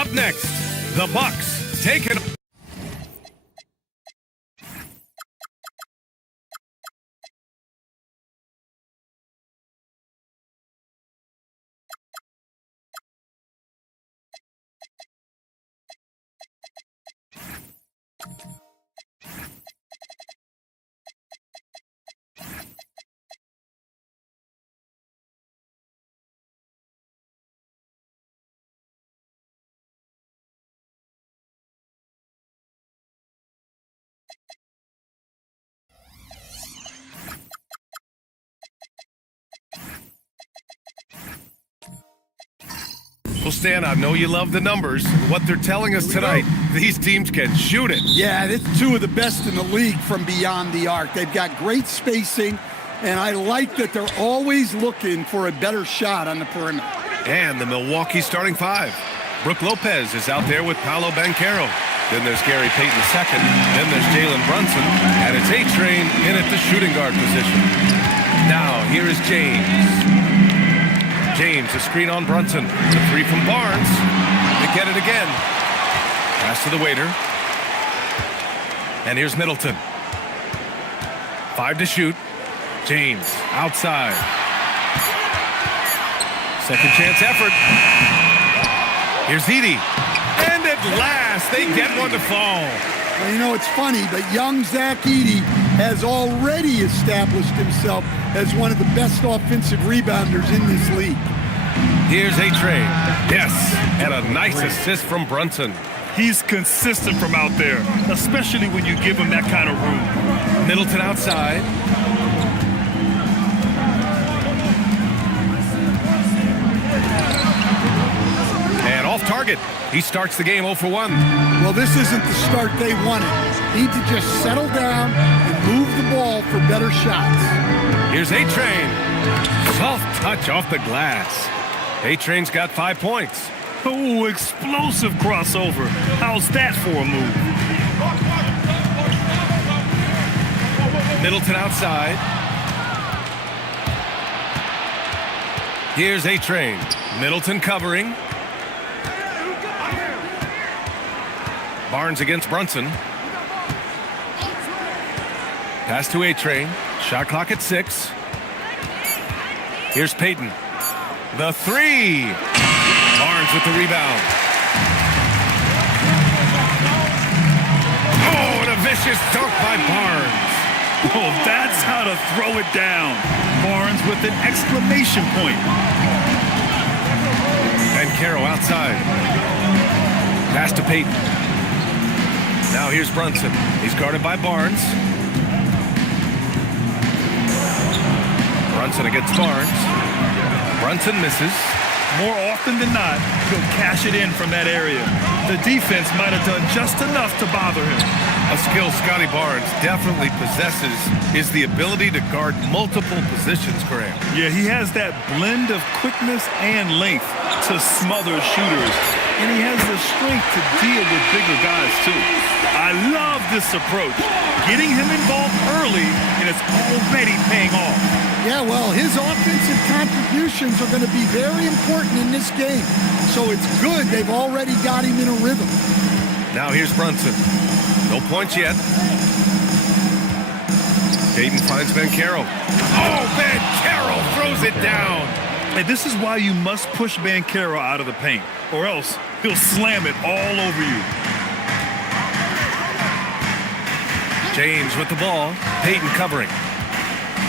Up next, the Bucks take it. Well, Stan, I know you love the numbers. What they're telling us tonight, these teams can shoot it. Yeah, it's two of the best in the league from beyond the arc. They've got great spacing, and I like that they're always looking for a better shot on the perimeter. And the Milwaukee starting five. Brook Lopez is out there with Paolo Banchero. Then there's Gary Payton second. Then there's Jalen Brunson. And it's A-Train in at the shooting guard position. Now, here is James. James, a screen on Brunson. The three from Barnes. They get it again. Pass to the waiter. And here's Middleton. 5 to shoot. James, outside. Second chance effort. Here's Edey. And at last, they get one to fall. Well, you know, it's funny, but young Zach Edey has already established himself as one of the best offensive rebounders in this league. Here's A-Train. Yes, and a nice assist from Brunson. He's consistent from out there, especially when you give him that kind of room. Middleton outside. And off target. He starts the game 0 for 1. Well, this isn't the start they wanted. Need to just settle down and move the ball for better shots. Here's A-Train. Soft touch off the glass. A-Train's got 5 points. Oh, explosive crossover. How's that for a move? Middleton outside. Here's A-Train. Middleton covering. Barnes against Brunson. Pass to A-Train. Shot clock at 6. Here's Payton. The three. Barnes with the rebound. Oh, and a vicious dunk by Barnes. Oh, that's how to throw it down. Barnes with an exclamation point. Banchero outside. Pass to Payton. Now here's Brunson. He's guarded by Barnes. Brunson against Barnes. Brunson misses. More often than not, he'll cash it in from that area. The defense might have done just enough to bother him. A skill Scotty Barnes definitely possesses is the ability to guard multiple positions, Graham. Yeah, he has that blend of quickness and length to smother shooters. And he has the strength to deal with bigger guys, too. I love this approach. Getting him involved early, and it's already paying off. Yeah, well, his offensive contributions are going to be very important in this game. So it's good they've already got him in a rhythm. Now here's Brunson. No points yet. Payton finds Banchero. Oh, Banchero throws it down. And this is why you must push Banchero out of the paint, or else he'll slam it all over you. James with the ball. Payton covering.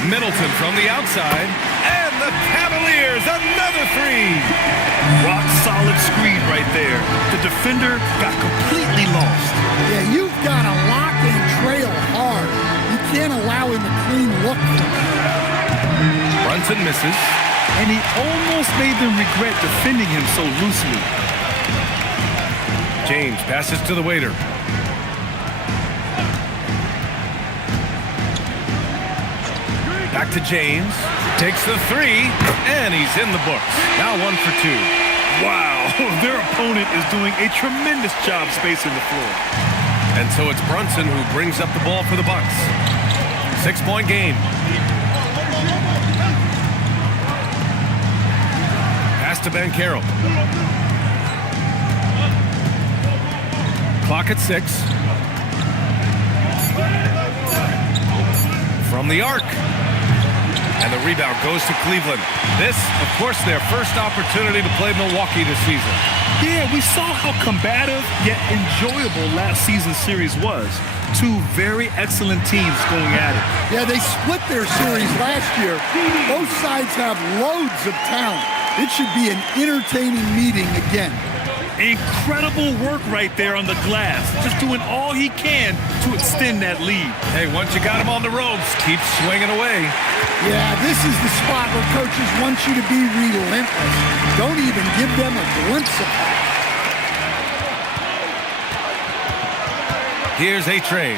Middleton from the outside. And the Cavaliers, another three. Rock solid screen right there. The defender got completely lost. Yeah, you've got to lock and trail hard. You can't allow him a clean look. Brunson misses. And he almost made them regret defending him so loosely. James passes to the waiter. Back to James. Takes the three, and he's in the books. Now 1 for 2. Wow, their opponent is doing a tremendous job spacing the floor. And so it's Brunson who brings up the ball for the Bucks. 6-point game. Pass to Banchero. Clock at 6. From the arc. And the rebound goes to Cleveland. This, of course, their first opportunity to play Milwaukee this season. Yeah, we saw how combative yet enjoyable last season's series was. Two very excellent teams going at it. Yeah, they split their series last year. Both sides have loads of talent. It should be an entertaining meeting again. Incredible work right there on the glass. Just doing all he can to extend that lead. Hey, once you got him on the ropes, keep swinging away. Yeah, this is the spot where coaches want you to be relentless. Don't even give them a glimpse of that. Here's A-Train.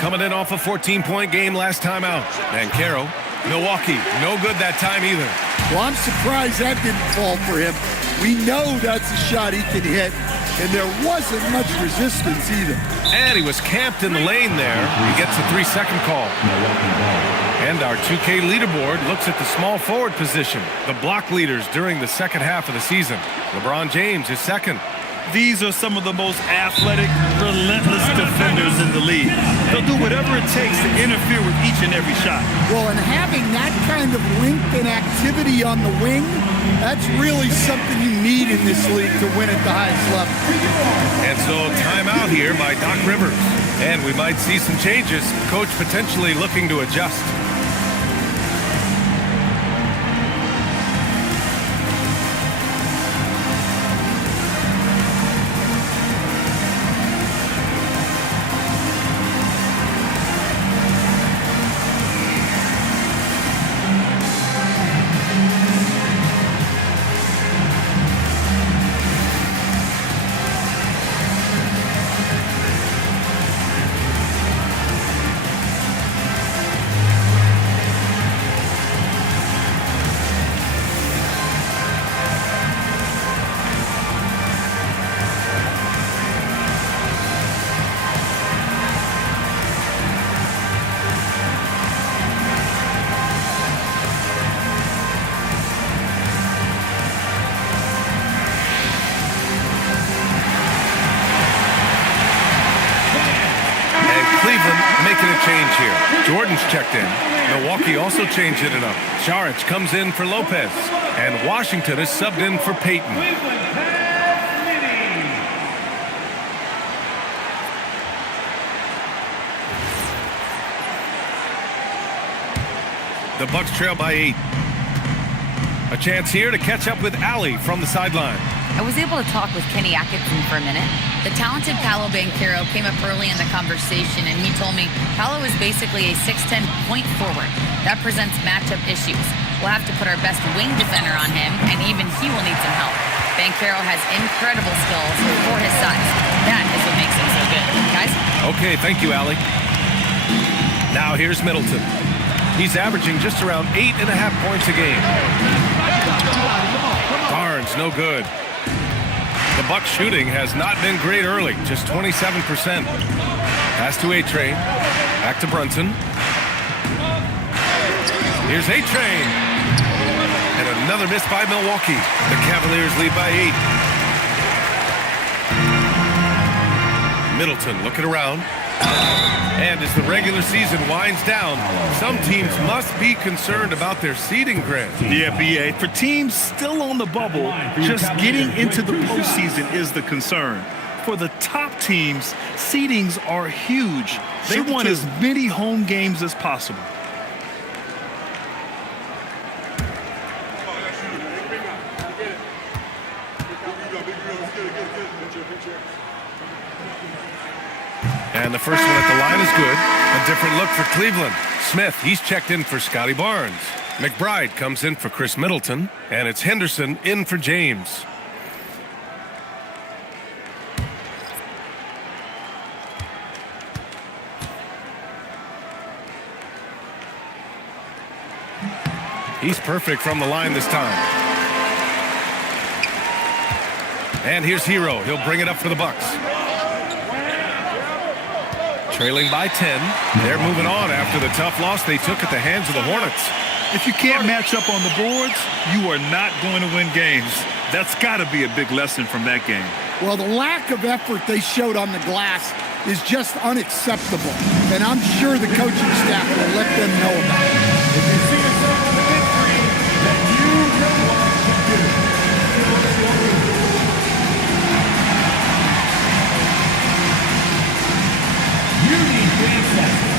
Coming in off a 14-point game last time out. Banchero, Milwaukee, no good that time either. Well, I'm surprised that didn't fall for him. We know that's a shot he can hit, and there wasn't much resistance either. And he was camped in the lane there. He gets a 3-second call. And our 2K leaderboard looks at the small forward position, the block leaders during the second half of the season. LeBron James is second. These are some of the most athletic, relentless defenders in the league. They'll do whatever it takes to interfere with each and every shot. Well, and having that kind of length and activity on the wing, that's really something you need in this league to win at the highest level. And so timeout here by Doc Rivers. And we might see some changes. Coach potentially looking to adjust. Making a change here. Jordan's checked in. Milwaukee also changed it up. Saric comes in for Lopez. And Washington is subbed in for Payton. The Bucks trail by 8. A chance here to catch up with Allie from the sideline. I was able to talk with Kenny Atkinson for a minute. The talented Paolo Banchero came up early in the conversation, and he told me Paolo is basically a 6'10" point forward. That presents matchup issues. We'll have to put our best wing defender on him, and even he will need some help. Banchero has incredible skills for his size. That is what makes him so good. Guys? Okay, thank you, Allie. Now here's Middleton. He's averaging just around 8.5 points a game. Barnes, no good. The Bucks shooting has not been great early, just 27%. Pass to A-Train. Back to Brunson. Here's A-Train. And another miss by Milwaukee. The Cavaliers lead by 8. Middleton looking around. And as the regular season winds down, some teams must be concerned about their seeding grid. Yeah, BA. For teams still on the bubble, just getting into the postseason is the concern. For the top teams, seedings are huge. They want as many home games as possible. And the first one at the line is good. A different look for Cleveland. Smith, he's checked in for Scotty Barnes. McBride comes in for Chris Middleton. And it's Henderson in for James. He's perfect from the line this time. And here's Hero. He'll bring it up for the Bucks. Trailing by 10. They're moving on after the tough loss they took at the hands of the Hornets. If you can't match up on the boards, you are not going to win games. That's got to be a big lesson from that game. Well, the lack of effort they showed on the glass is just unacceptable. And I'm sure the coaching staff will let them know about it. If you see yourself in the victory, then you know what to do. You need game sessions.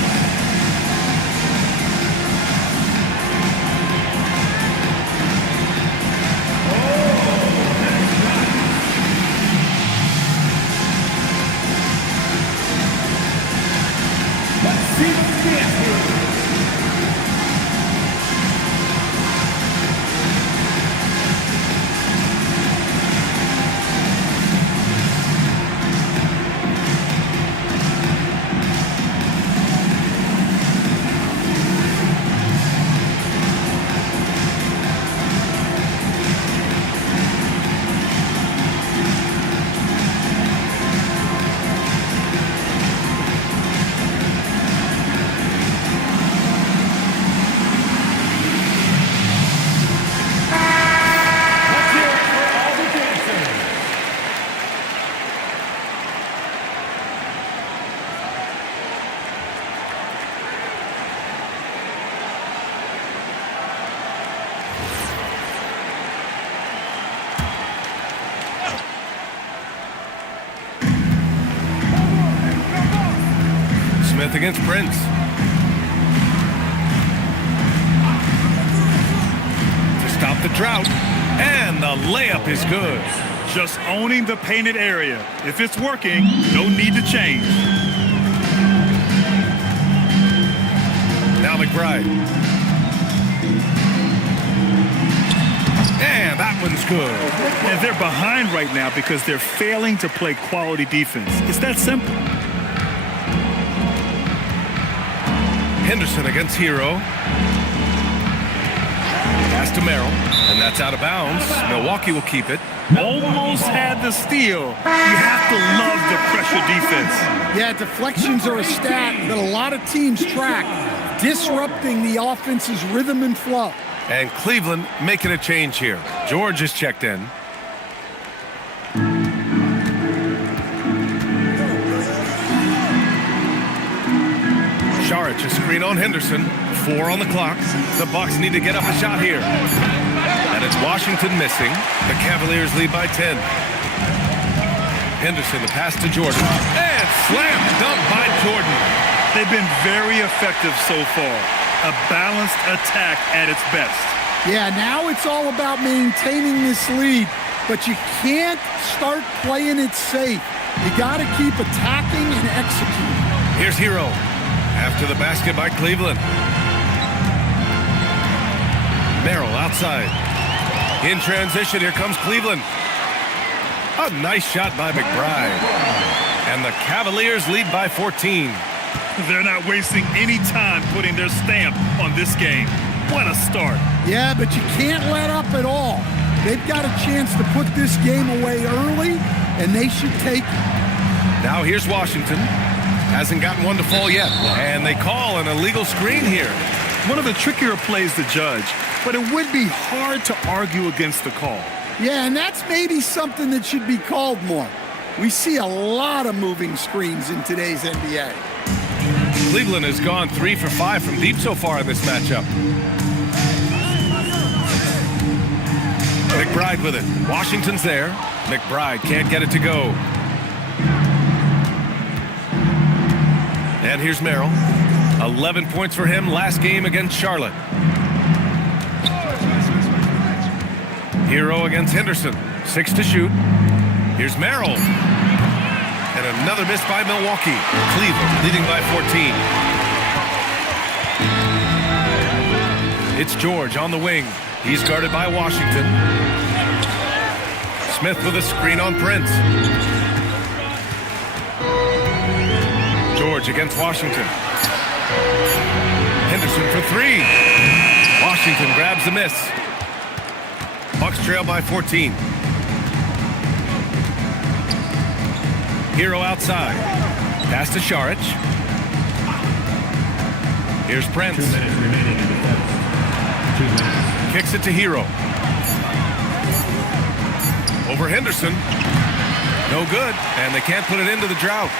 Smith against Prince. To stop the drought. And the layup is good. Just owning the painted area. If it's working, no need to change. Now McBride. And that one's good. And they're behind right now because they're failing to play quality defense. It's that simple. Henderson against Hero. Pass to Merrill, and that's out of bounds. Milwaukee will keep it. Almost had the steal. You have to love the pressure defense. Yeah, deflections are a stat that a lot of teams track, disrupting the offense's rhythm and flow. And Cleveland making a change here. George is checked in. Saric, a screen on Henderson. 4 on the clock. The Bucks need to get up a shot here. And it's Washington missing. The Cavaliers lead by 10. Henderson, the pass to Jordan. And slam dunk by Jordan. They've been very effective so far. A balanced attack at its best. Yeah, now it's all about maintaining this lead, but you can't start playing it safe. You got to keep attacking and executing. Here's Hero. After the basket by Cleveland. Merrill outside. In transition, here comes Cleveland. A nice shot by McBride. And the Cavaliers lead by 14. They're not wasting any time putting their stamp on this game. What a start. Yeah, but you can't let up at all. They've got a chance to put this game away early, and they should take it. Now here's Washington. Hasn't gotten one to fall yet. And they call an illegal screen here. One of the trickier plays to judge, but it would be hard to argue against the call. Yeah, and that's maybe something that should be called more. We see a lot of moving screens in today's NBA. Cleveland has gone 3 for 5 from deep so far in this matchup. McBride with it. Washington's there. McBride can't get it to go. And here's Merrill. 11 points for him last game against Charlotte. Hero against Henderson. 6 to shoot. Here's Merrill. And another miss by Milwaukee. Cleveland leading by 14. It's George on the wing. He's guarded by Washington. Smith with a screen on Prince. George against Washington. Henderson for 3. Washington grabs the miss. Bucks trail by 14. Hero outside. Pass to Saric. Here's Prince. 2 minutes remaining in the fourth. 2 minutes. Kicks it to Hero. Over Henderson. No good, and they can't put it into the drought.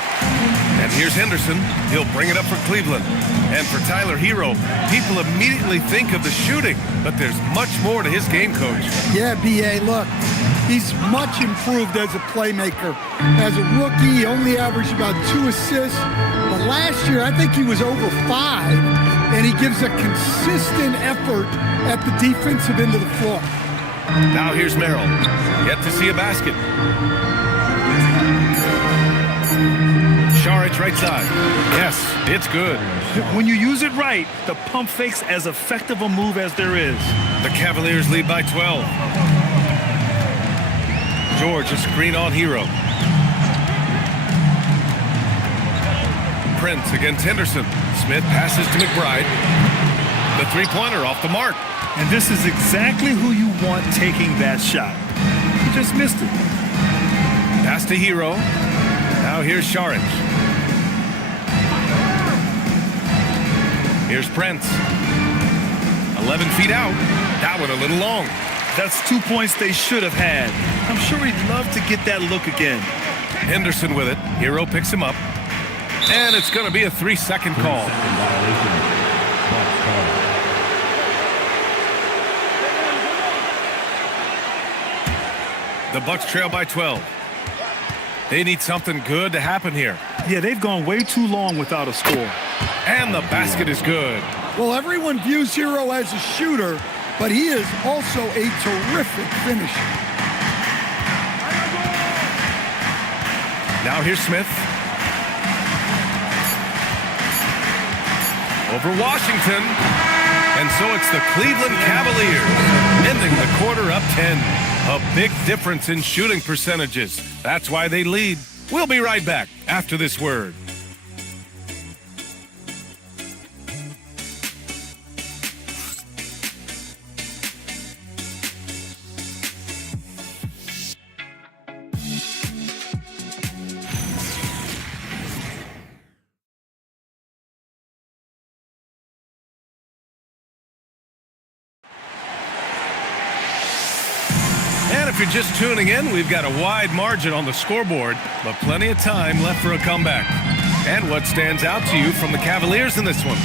And here's Henderson. He'll bring it up for Cleveland. And for Tyler Hero, people immediately think of the shooting, but there's much more to his game, Coach. Yeah, B.A., look, he's much improved as a playmaker. As a rookie, he only averaged about 2 assists. But last year, I think he was over 5, and he gives a consistent effort at the defensive end of the floor. Now here's Merrill. Yet to see a basket. Saric right side. Yes, it's good. When you use it right, the pump fake's as effective a move as there is. The Cavaliers lead by 12. George, a screen on Hero. Prince against Henderson. Smith passes to McBride. The three-pointer off the mark. And this is exactly who you want taking that shot. He just missed it. Pass to Hero. Now here's Saric. Here's Prince. 11 feet out. That one a little long. That's 2 points they should have had. I'm sure he'd love to get that look again. Henderson with it. Hero picks him up. And it's going to be a 3-second call. The Bucks trail by 12. They need something good to happen here. Yeah, they've gone way too long without a score. And the basket is good. Well, everyone views Hero as a shooter, but he is also a terrific finisher. Now here's Smith. Over Washington. And so it's the Cleveland Cavaliers ending the quarter up 10. A big difference in shooting percentages. That's why they lead. We'll be right back after this word. And if you're just tuning in, we've got a wide margin on the scoreboard, but plenty of time left for a comeback. And what stands out to you from the Cavaliers in this one?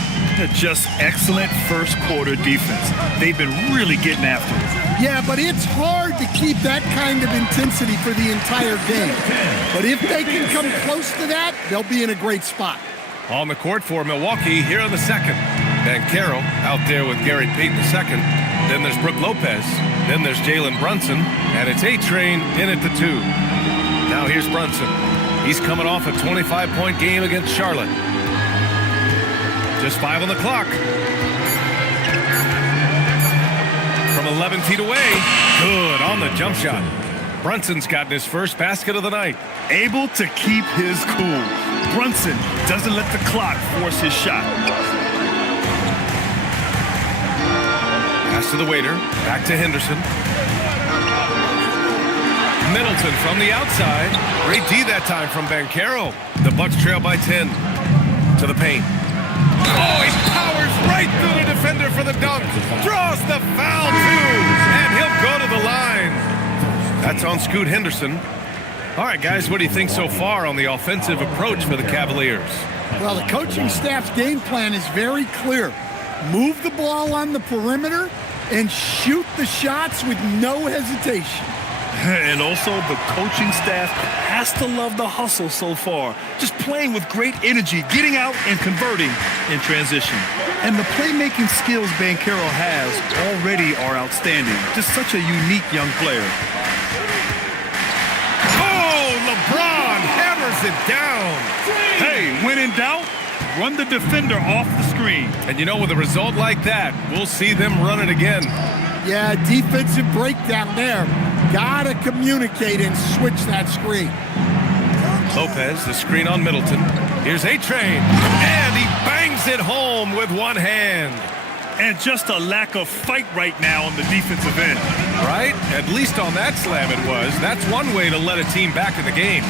Just excellent first quarter defense. They've been really getting after it. Yeah, but it's hard to keep that kind of intensity for the entire game. But if they can come close to that, they'll be in a great spot. On the court for Milwaukee here in the second. Banchero out there with Gary Payton II. Then there's Brook Lopez. Then there's Jalen Brunson. And it's A-Train in at the 2. Now here's Brunson. He's coming off a 25-point game against Charlotte. Just 5 on the clock. From 11 feet away. Good on the jump shot. Brunson's gotten his first basket of the night. Able to keep his cool. Brunson doesn't let the clock force his shot. Pass to the waiter. Back to Henderson. Middleton from the outside. Great D that time from Banchero. The Bucks trail by 10. To the paint. Oh, he powers right through the defender for the dunk. Draws the foul, too. And he'll go to the line. That's on Scoot Henderson. All right, guys, what do you think so far on the offensive approach for the Cavaliers? Well, the coaching staff's game plan is very clear. Move the ball on the perimeter and shoot the shots with no hesitation. And also, the coaching staff has to love the hustle so far. Just playing with great energy, getting out and converting in transition. And the playmaking skills Banchero has already are outstanding. Just such a unique young player. Oh, LeBron hammers it down. Hey, when in doubt, run the defender off the screen. And you know, with a result like that, we'll see them run it again. Yeah, defensive breakdown there. Gotta communicate and switch that screen. Lopez, the screen on Middleton. Here's A-Train. And he bangs it home with one hand. And just a lack of fight right now on the defensive end. Right? At least on that slam it was. That's one way to let a team back in the game.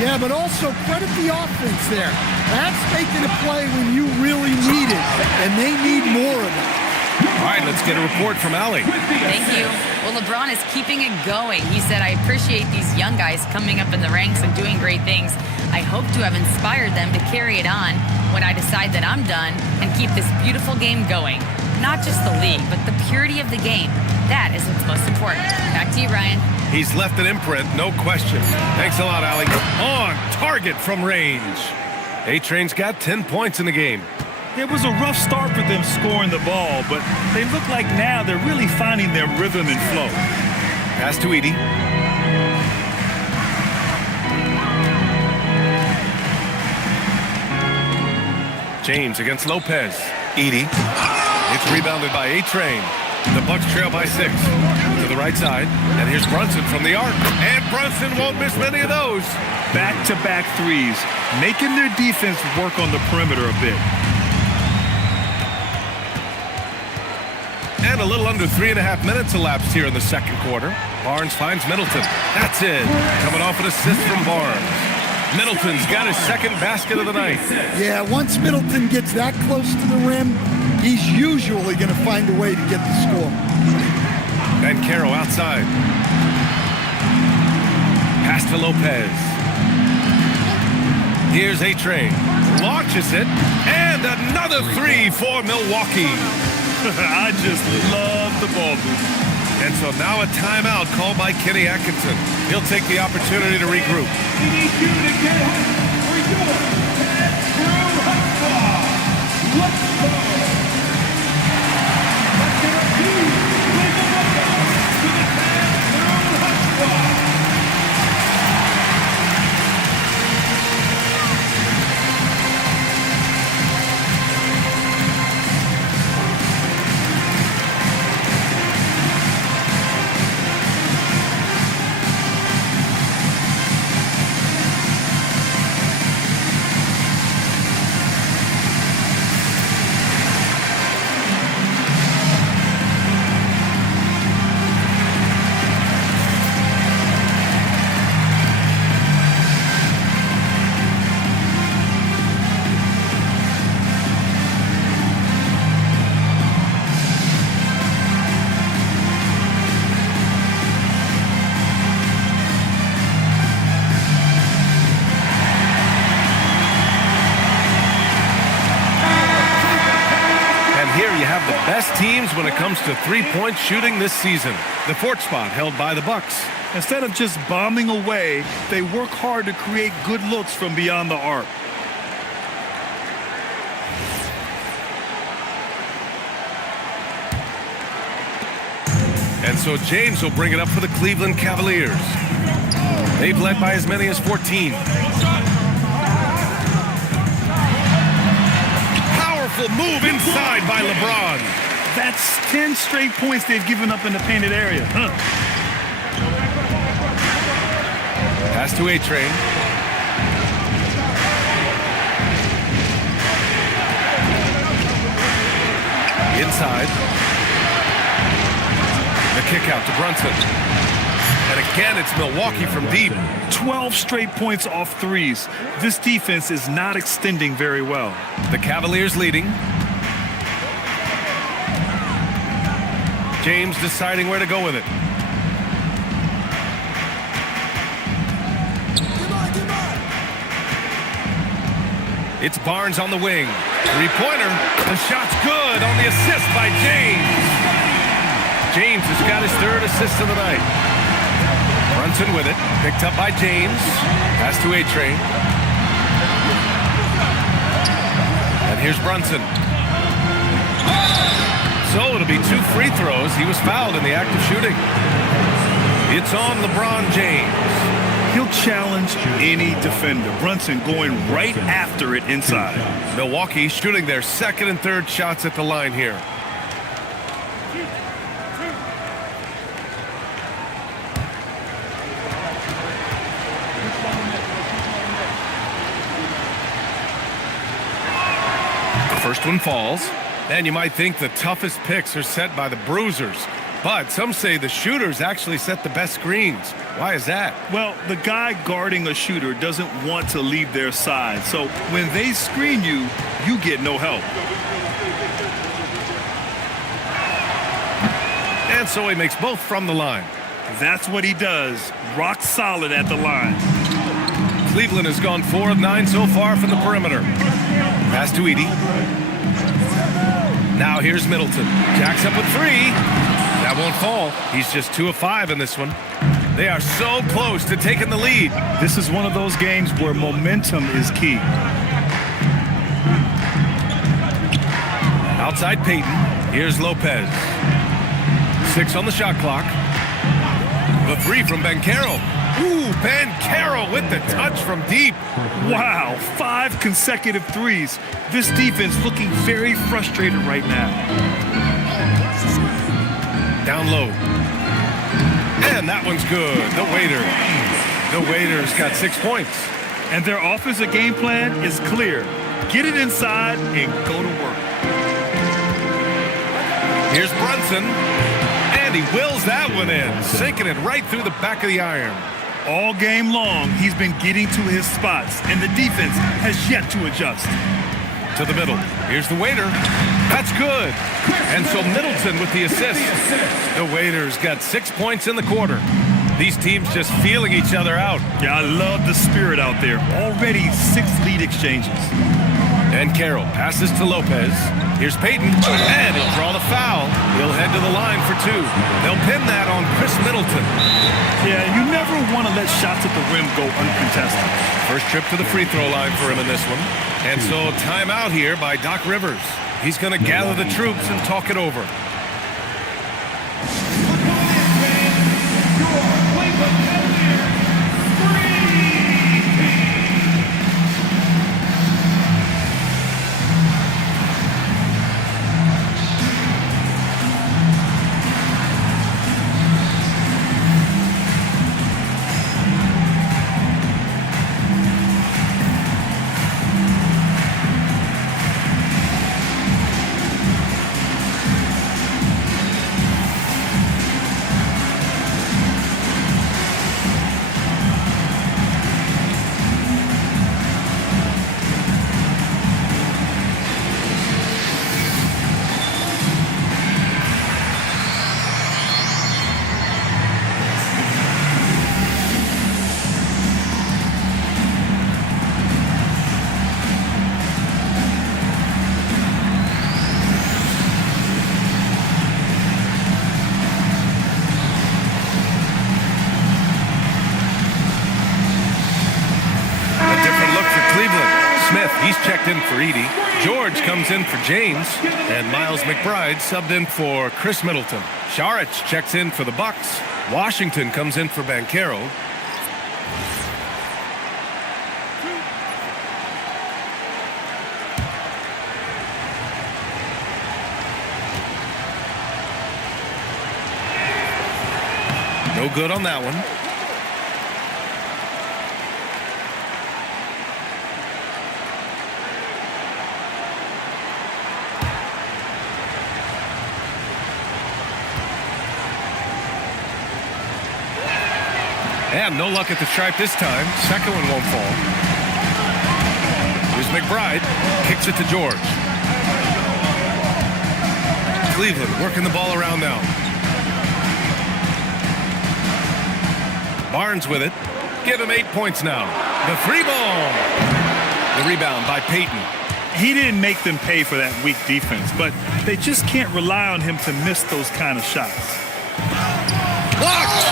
Yeah, but also credit the offense there. That's making a play when you really need it, and they need more of it. All right, let's get a report from Allie. Thank you. Well, Well, LeBron is keeping it going. He said, I appreciate these young guys coming up in the ranks and doing great things. I hope to have inspired them to carry it on when I decide that I'm done and keep this beautiful game going. Not just the league, but the purity of the game. That is what's most important. Back to you, Ryan. He's left an imprint, no question. Thanks a lot, Allie. On target from range. A-Train's got 10 points in the game. It was a rough start for them scoring the ball, but they look like now they're really finding their rhythm and flow. Pass to Edie. James against Lopez. Edie. It's rebounded by A-Train. The Bucks trail by 6. To the right side. And here's Brunson from the arc. And Brunson won't miss many of those. Back-to-back threes, making their defense work on the perimeter a bit. And a little under 3.5 minutes elapsed here in the second quarter. Barnes finds Middleton. That's it. Coming off an assist from Barnes. Middleton's got his second basket of the night. Yeah, once Middleton gets that close to the rim, he's usually going to find a way to get the score. And Caro outside. Pass to Lopez. Here's A-Train. Launches it. And another three for Milwaukee. I just love the ball movement. And so now a timeout called by Kenny Atkinson. He'll take the opportunity to regroup. We need you to get home for your pass-through hot ball. Let's go. Let's get our team. Please welcome to the pass-through hot ball. Best teams when it comes to three-point shooting this season. The fourth spot held by the Bucks. Instead of just bombing away, they work hard to create good looks from beyond the arc. And so James will bring it up for the Cleveland Cavaliers. They've led by as many as 14. Powerful move inside by LeBron. That's 10 straight points they've given up in the painted area. Pass to A-Train. Inside. The kick out to Brunson. And again, it's Milwaukee from deep. 12 straight points off threes. This defense is not extending very well. The Cavaliers leading. James deciding where to go with it. It's Barnes on the wing. Three-pointer. The shot's good on the assist by James. James has got his third assist of the night. Brunson with it. Picked up by James. Pass to A-Train. And here's Brunson. So it'll be 2 free throws. He was fouled in the act of shooting. It's on LeBron James. He'll challenge any defender. Brunson going right after it inside. Milwaukee shooting their second and third shots at the line here. The first one falls. And you might think the toughest picks are set by the bruisers. But some say the shooters actually set the best screens. Why is that? Well, the guy guarding a shooter doesn't want to leave their side. So when they screen you, you get no help. And And so he makes both from the line. That's what he does. Rock solid at the line. Cleveland has gone 4 of 9 so far from the perimeter. Pass to Edey. Now here's Middleton. Jacks up with 3. That won't fall. He's just 2 of 5 in this one. They are so close to taking the lead. This is one of those games where momentum is key. Outside Payton. Here's Lopez. 6 on the shot clock. The 3 from Banchero. Ooh, Banchero with the touch from deep. Wow, 5 consecutive threes. This defense looking very frustrated right now. Down low. And that one's good. The Waiters got 6 points. And their offensive game plan is clear. Get it inside and go to work. Here's Brunson. And he wills that one in, sinking it right through the back of the iron. All game long, he's been getting to his spots, and the defense has yet to adjust. To the middle. Here's the Waiter. That's good. And so Middleton with the assist. The Waiters got 6 points in the quarter. These teams just feeling each other out. Yeah, I love the spirit out there. Already 6 lead exchanges. And Carroll passes to Lopez. Here's Payton, and he'll draw the foul. He'll head to the line for 2. They'll pin that on Chris Middleton. Yeah, you never want to let shots at the rim go uncontested. First trip to the free throw line for him in this one. And so timeout here by Doc Rivers. He's going to gather the troops and talk it over. He's checked in for Edey. George comes in for James. And Miles McBride subbed in for Chris Middleton. Saric checks in for the Bucks. Washington comes in for Banchero. No good on that one. And no luck at the stripe this time. Second one won't fall. Here's McBride. Kicks it to George. Cleveland working the ball around now. Barnes with it. Give him 8 points now. The 3-ball. The rebound by Payton. He didn't make them pay for that weak defense, but they just can't rely on him to miss those kind of shots. Blocked!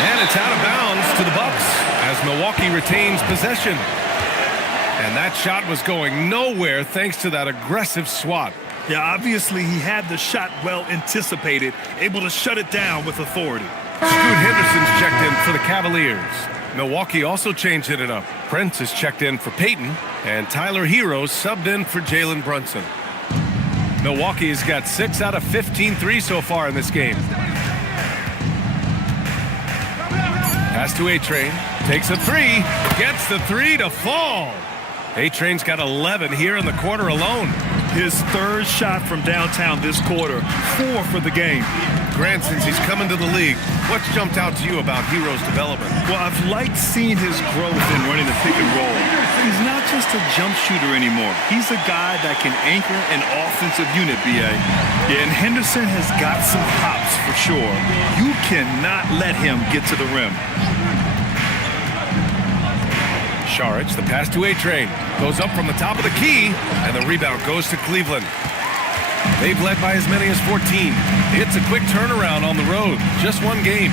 And it's out of bounds to the Bucks as Milwaukee retains possession. And that shot was going nowhere thanks to that aggressive swat. Yeah, obviously he had the shot well anticipated, able to shut it down with authority. Scoot Henderson's checked in for the Cavaliers. Milwaukee also changed it up. Prince is checked in for Payton, and Tyler Hero subbed in for Jalen Brunson. Milwaukee has got 6 out of 15 threes so far in this game. Pass to A-Train, takes a 3, gets the 3 to fall. A-Train's got 11 here in the quarter alone. His third shot from downtown this quarter, 4 for the game. Grant, since he's coming to the league, what's jumped out to you about Hero's development? Well, I've liked seeing his growth in running the pick and roll. He's not just a jump shooter anymore. He's a guy that can anchor an offensive unit, B.A. Yeah, and Henderson has got some hops for sure. You cannot let him get to the rim. Saric, the pass to A-Train. Goes up from the top of the key, and the rebound goes to Cleveland. They've led by as many as 14. It's a quick turnaround on the road. Just one game.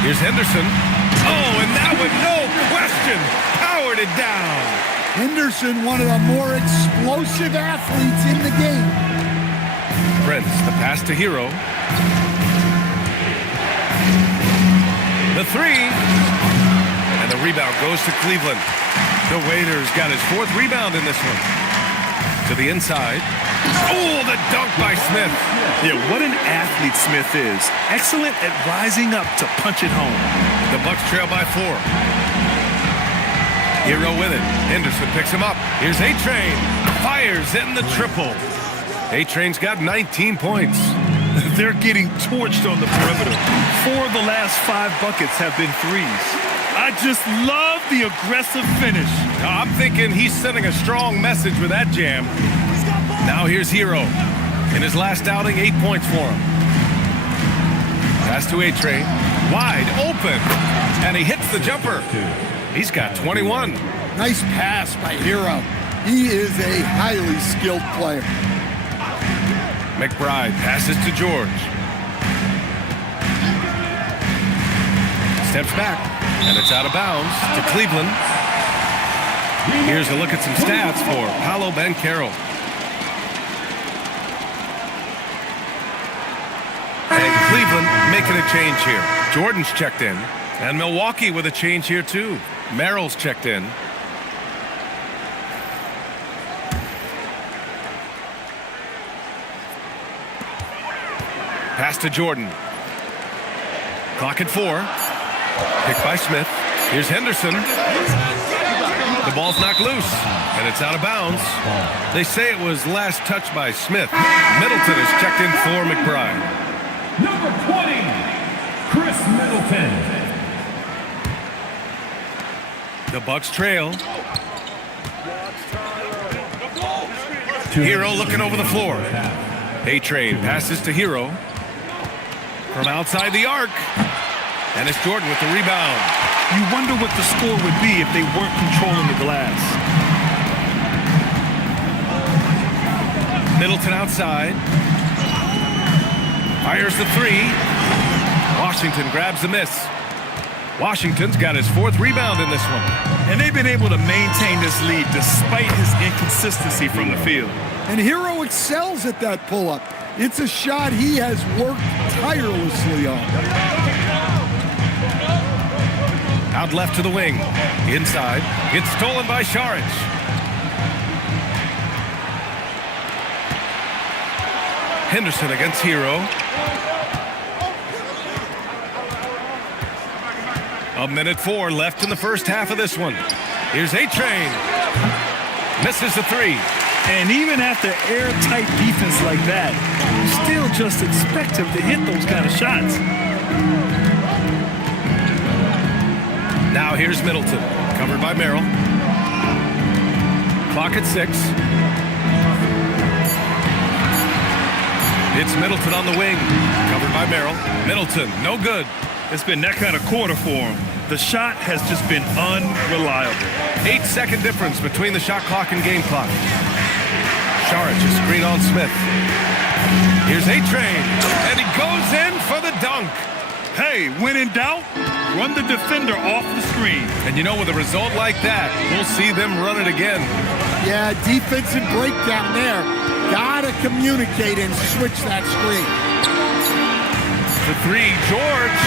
Here's Henderson. Oh, and that one, no question, powered it down. Henderson, one of the more explosive athletes in the game. Prince, the pass to Hero. The three. And the rebound goes to Cleveland. The Waiters got his 4th rebound in this one. To the inside. Oh, the dunk by Smith. Yeah, what an athlete Smith is. Excellent at rising up to punch it home. The Bucks trail by 4. Hero with it. Henderson picks him up. Here's A-Train. Fires in the triple. A-Train's got 19 points. They're getting torched on the perimeter. 4 of the last 5 buckets have been threes. I just love the aggressive finish. I'm thinking he's sending a strong message with that jam. Now here's Hero. In his last outing, 8 points for him. Pass to A-Train. Wide open. And he hits the jumper. He's got 21. Nice pass by Hero. He is a highly skilled player. McBride passes to George. Steps back, and it's out of bounds to Cleveland. Here's a look at some stats for Paolo Banchero. And Cleveland making a change here. Jordan's checked in, and Milwaukee with a change here too. Merrill's checked in. Pass to Jordan. Clock at 4. Picked by Smith. Here's Henderson. The ball's knocked loose, and it's out of bounds. They say it was last touched by Smith. Middleton is checked in for McBride. Number 20, Chris Middleton. The Bucks trail. Hero looking over the floor. A-Train passes to Hero. From outside the arc. And it's Jordan with the rebound. You wonder what the score would be if they weren't controlling the glass. Middleton outside. Fires the 3. Washington grabs the miss. Washington's got his 4th rebound in this one. And they've been able to maintain this lead despite his inconsistency from the field. And Hero excels at that pull-up. It's a shot he has worked tirelessly on. Out left to the wing. Inside. It's stolen by Saric. Henderson against Hero. A minute 4 left in the first half of this one. Here's A-Train. Misses the 3. And even after airtight defense like that, you still just expect him to hit those kind of shots. Now here's Middleton, covered by Merrill. Clock at 6. It's Middleton on the wing, covered by Merrill. Middleton, no good. It's been that kind of quarter for him. The shot has just been unreliable. 8-second difference between the shot clock and game clock. Saric a screen on Smith. Here's A-Train, and he goes in for the dunk. Hey, when in doubt, run the defender off the screen. And you know, with a result like that, we'll see them run it again. Yeah, defensive breakdown there. Gotta communicate and switch that screen. The 3, George,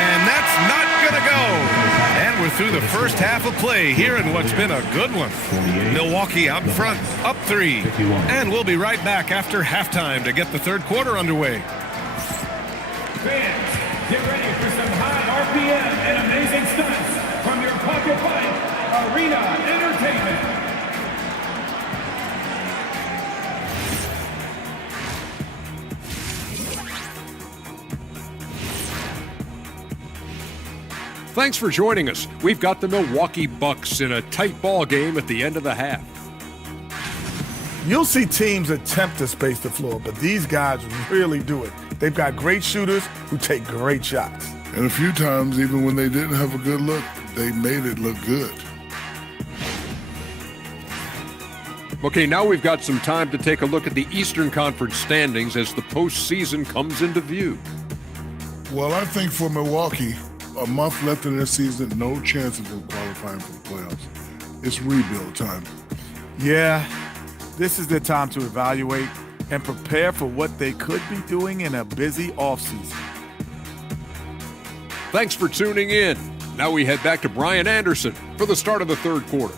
and that's not gonna go. And we're through the first half of play here in what's been a good one. Milwaukee out front, up 3. And we'll be right back after halftime to get the third quarter underway. Fans, get ready for some high RPM and amazing stunts from your Pocket Fight Arena Entertainment. Thanks for joining us. We've got the Milwaukee Bucks in a tight ball game at the end of the half. You'll see teams attempt to space the floor, but these guys really do it. They've got great shooters who take great shots. And a few times, even when they didn't have a good look, they made it look good. Okay, now we've got some time to take a look at the Eastern Conference standings as the postseason comes into view. Well, I think for Milwaukee, a month left in their season, no chance of them qualifying for the playoffs. It's rebuild time. Yeah, this is their time to evaluate and prepare for what they could be doing in a busy offseason. Thanks for tuning in. Now we head back to Brian Anderson for the start of the third quarter.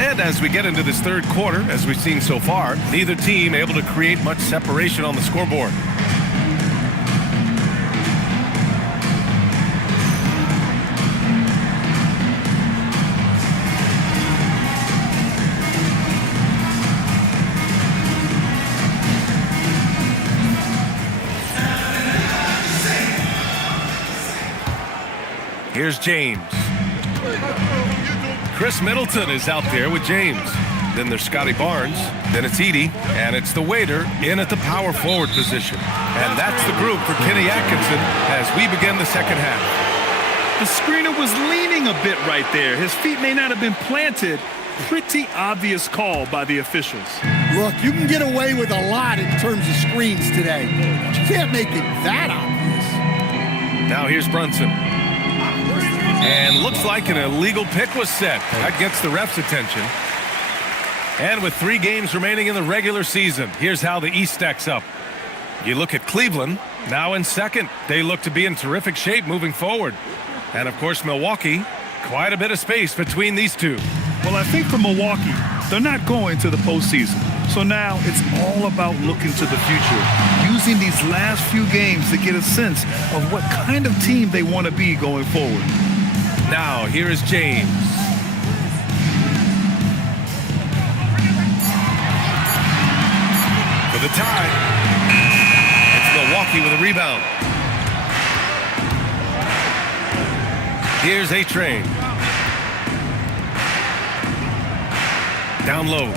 And as we get into this third quarter, as we've seen so far, neither team able to create much separation on the scoreboard. Here's James. Chris Middleton is out there with James. Then there's Scotty Barnes. Then it's Edey. And it's the waiter in at the power forward position. And that's the group for Kenny Atkinson as we begin the second half. The screener was leaning a bit right there. His feet may not have been planted. Pretty obvious call by the officials. Look, you can get away with a lot in terms of screens today. But you can't make it that obvious. Now here's Brunson. And looks like an illegal pick was set. That gets the ref's attention. And with 3 games remaining in the regular season, here's how the East stacks up. You look at Cleveland, now in second. They look to be in terrific shape moving forward. And, of course, Milwaukee, quite a bit of space between these two. Well, I think for Milwaukee, they're not going to the postseason. So now it's all about looking to the future, using these last few games to get a sense of what kind of team they want to be going forward. Now, here is James. For the tie. It's Milwaukee with a rebound. Here's A-Train. Down low.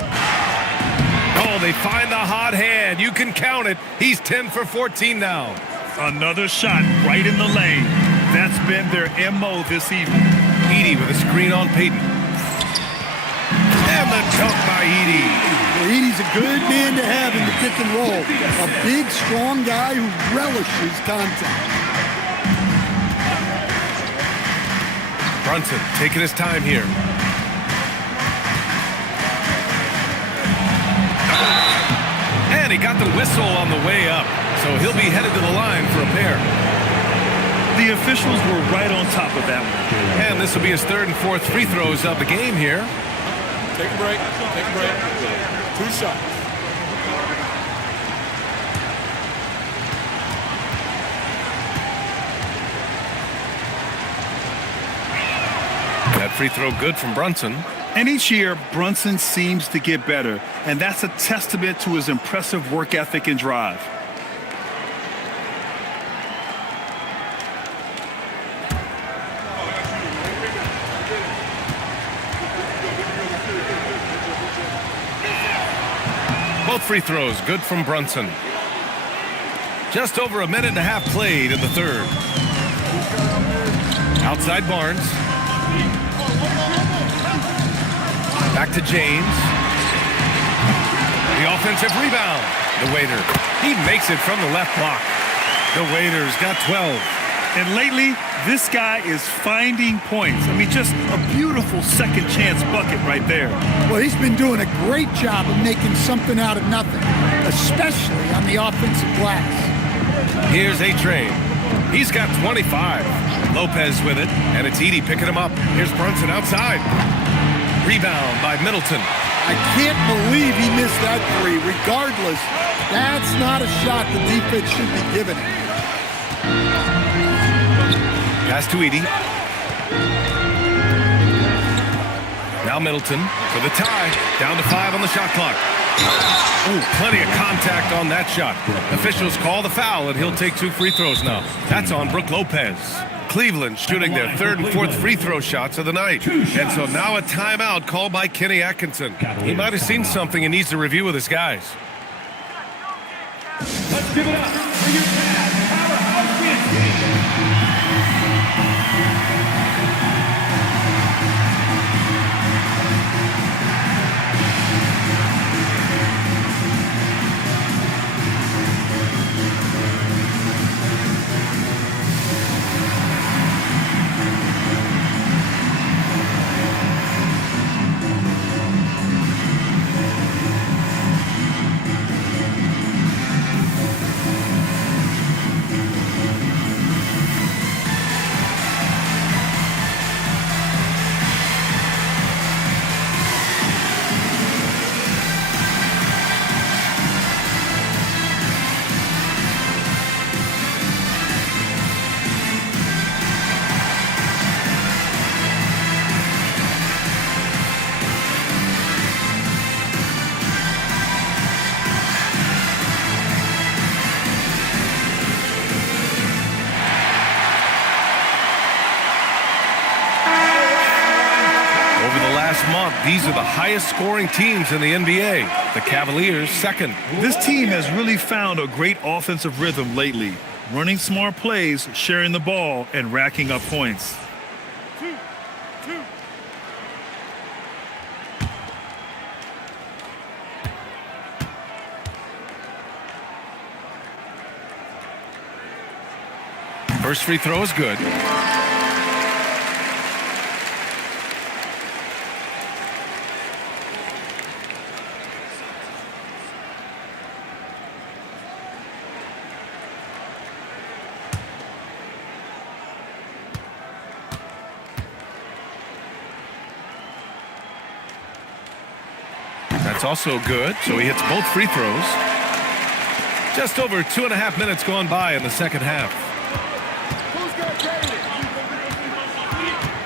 Oh, they find the hot hand. You can count it. He's 10 for 14 now. Another shot right in the lane. That's been their MO this evening. Edey with a screen on Payton. And the dunk by Edey. Well, Edey's a good man to have in the pick and roll. A big, strong guy who relishes contact. Brunson taking his time here. And he got the whistle on the way up. So he'll be headed to the line for a pair. The officials were right on top of that one. And this will be his third and fourth free throws of the game here. Take a break. Take a break. 2 shots. That free throw good from Brunson. And each year, Brunson seems to get better. And that's a testament to his impressive work ethic and drive. Both free throws good from Brunson. Just over a minute and a half played in the third. Outside Barnes. Back to James. The offensive rebound. The waiter. He makes it from the left block. The waiter's got 12. And lately, this guy is finding points. I mean, just a beautiful second chance bucket right there. Well, he's been doing a great job of making something out of nothing, especially on the offensive glass. Here's A-Train. He's got 25. Lopez with it, and it's Edey picking him up. Here's Brunson outside. Rebound by Middleton. I can't believe he missed that three. Regardless, that's not a shot the defense should be giving him. Pass to Edey. Now Middleton for the tie. Down to 5 on the shot clock. Ooh, plenty of contact on that shot. Officials call the foul, and he'll take 2 free throws now. That's on Brook Lopez. Cleveland shooting their 3rd and 4th free throw shots of the night. And so now a timeout called by Kenny Atkinson. He might have seen something and needs to review with his guys. Let's give it up for your Cavs powerhouse kids. Month, these are the highest scoring teams in the NBA. The Cavaliers second. This team has really found a great offensive rhythm lately, running smart plays, sharing the ball, and racking up points. First free throw is good. That's also good, so he hits both free throws. Just over 2.5 minutes gone by in the second half.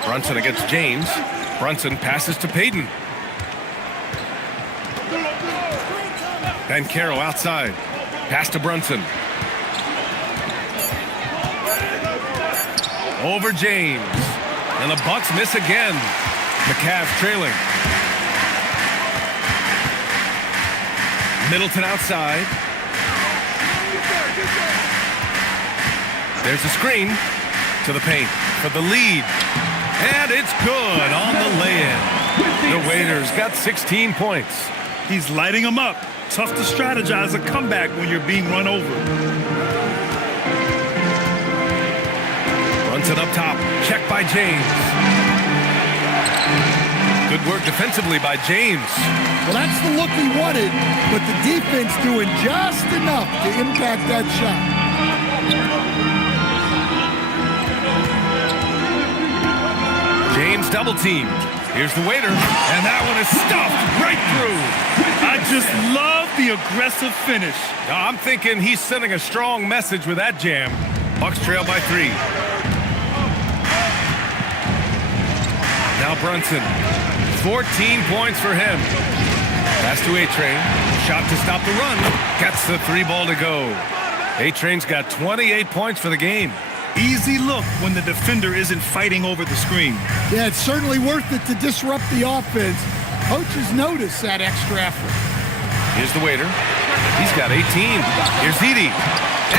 Brunson against James. Brunson passes to Payton. Banchero outside. Pass to Brunson. Over James. And the Bucks miss again. The Cavs trailing. Middleton outside. There's a screen to the paint for the lead. And it's good on the lay-in. The Waiters got 16 points. He's lighting them up. Tough to strategize a comeback when you're being run over. Brunson up top. Check by James. Good work defensively by James. Well, that's the look he wanted, but the defense doing just enough to impact that shot. James double teamed. Here's the Waiter, and that one is stuffed right through. I just love the aggressive finish. Now, I'm thinking he's sending a strong message with that jam. Bucks trail by 3. Now Brunson. 14 points for him. Pass to A-Train. Shot to stop the run. Gets the 3 ball to go. A-Train's got 28 points for the game. Easy look when the defender isn't fighting over the screen. Yeah, it's certainly worth it to disrupt the offense. Coaches notice that extra effort. Here's the Waiter. He's got 18. Here's Edey.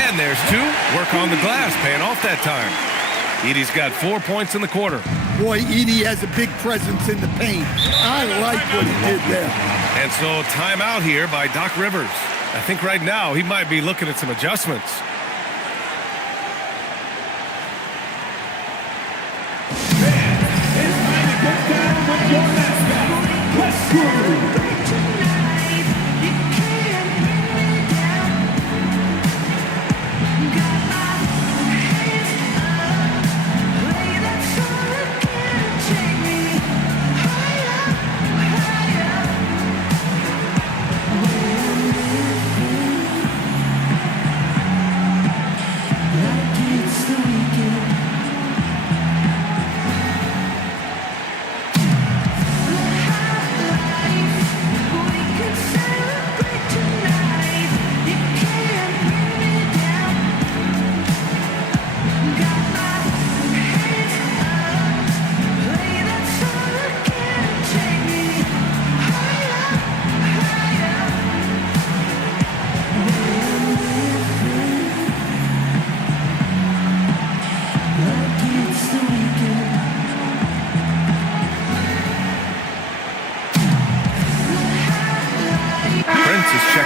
And there's 2. Work on the glass, paying off that time. Edey's got 4 points in the quarter. Boy, Edey has a big presence in the paint. I like what he did there. And so timeout here by Doc Rivers. I think right now he might be looking at some adjustments. It's time to get down with your mascot. Let's go.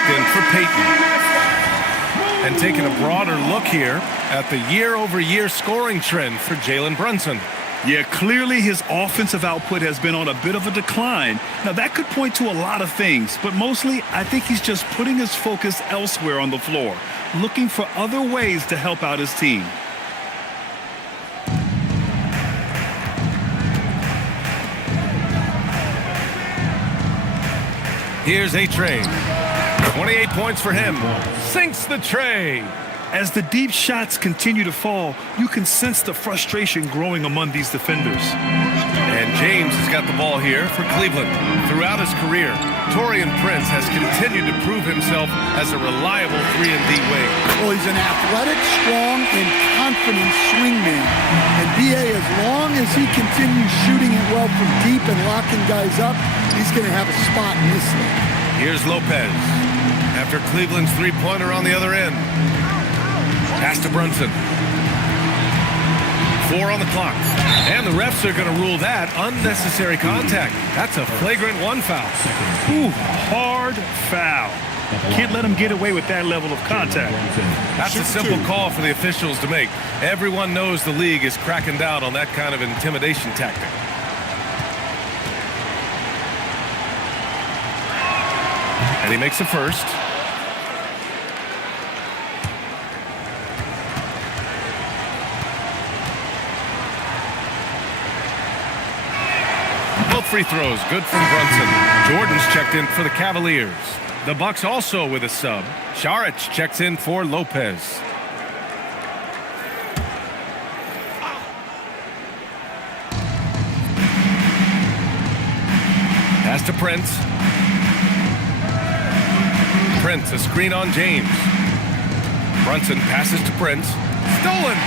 checked in for Peyton. And taking a broader look here at the year-over-year scoring trend for Jalen Brunson. Yeah, clearly his offensive output has been on a bit of a decline. Now, that could point to a lot of things, but mostly I think he's just putting his focus elsewhere on the floor, looking for other ways to help out his team. Here's A-Train. 28 points for him. Sinks the tray. As the deep shots continue to fall, you can sense the frustration growing among these defenders. And James has got the ball here for Cleveland. Throughout his career, Taurean Prince has continued to prove himself as a reliable 3-and-D wing. Well, he's an athletic, strong, and confident swingman. And B.A., as long as he continues shooting it well from deep and locking guys up, he's going to have a spot in this league. Here's Lopez. After Cleveland's three-pointer on the other end. Pass to Brunson. 4 on the clock. And the refs are going to rule that unnecessary contact. That's a flagrant 1 foul. Ooh, hard foul. Can't let him get away with that level of contact. That's a simple call for the officials to make. Everyone knows the league is cracking down on that kind of intimidation tactic. And he makes the first. Both free throws good from Brunson. Jordan's checked in for the Cavaliers. The Bucks also with a sub. Saric checks in for Lopez. Pass to Prince. Prince, a screen on James. Brunson passes to Prince. Stolen.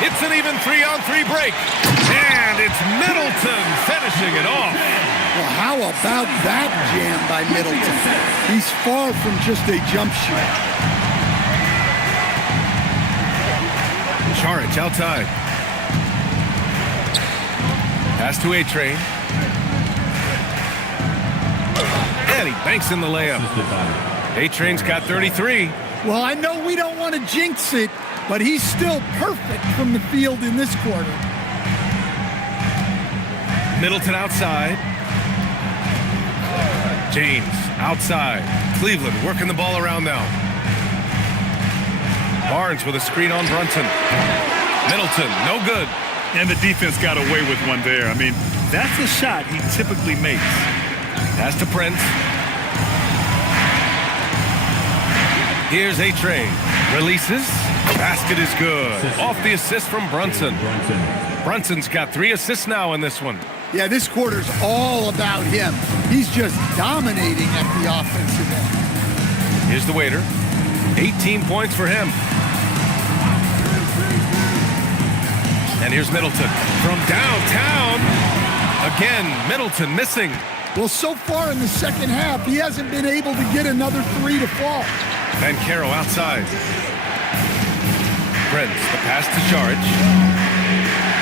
It's an even 3-on-3 break. And it's Middleton finishing it off. Well, how about that jam by Middleton? He's far from just a jump shot. Saric outside. Pass to A-Train. And he banks in the layup. A-Train's got 33. Well, I know we don't want to jinx it, but he's still perfect from the field in this quarter. Middleton outside. James outside. Cleveland working the ball around now. Barnes with a screen on Brunson. Middleton, no good. And the defense got away with one there. I mean, that's a shot he typically makes. Pass to Prince. Here's A-Train. Releases. Basket is good. Off the assist from Brunson. Brunson's got 3 assists now in this one. Yeah, this quarter's all about him. He's just dominating at the offensive end. Here's the waiter. 18 points for him. And here's Middleton from downtown. Again, Middleton missing. Well, so far in the second half, he hasn't been able to get another 3 to fall. Banchero outside. Prince, the pass to Saric.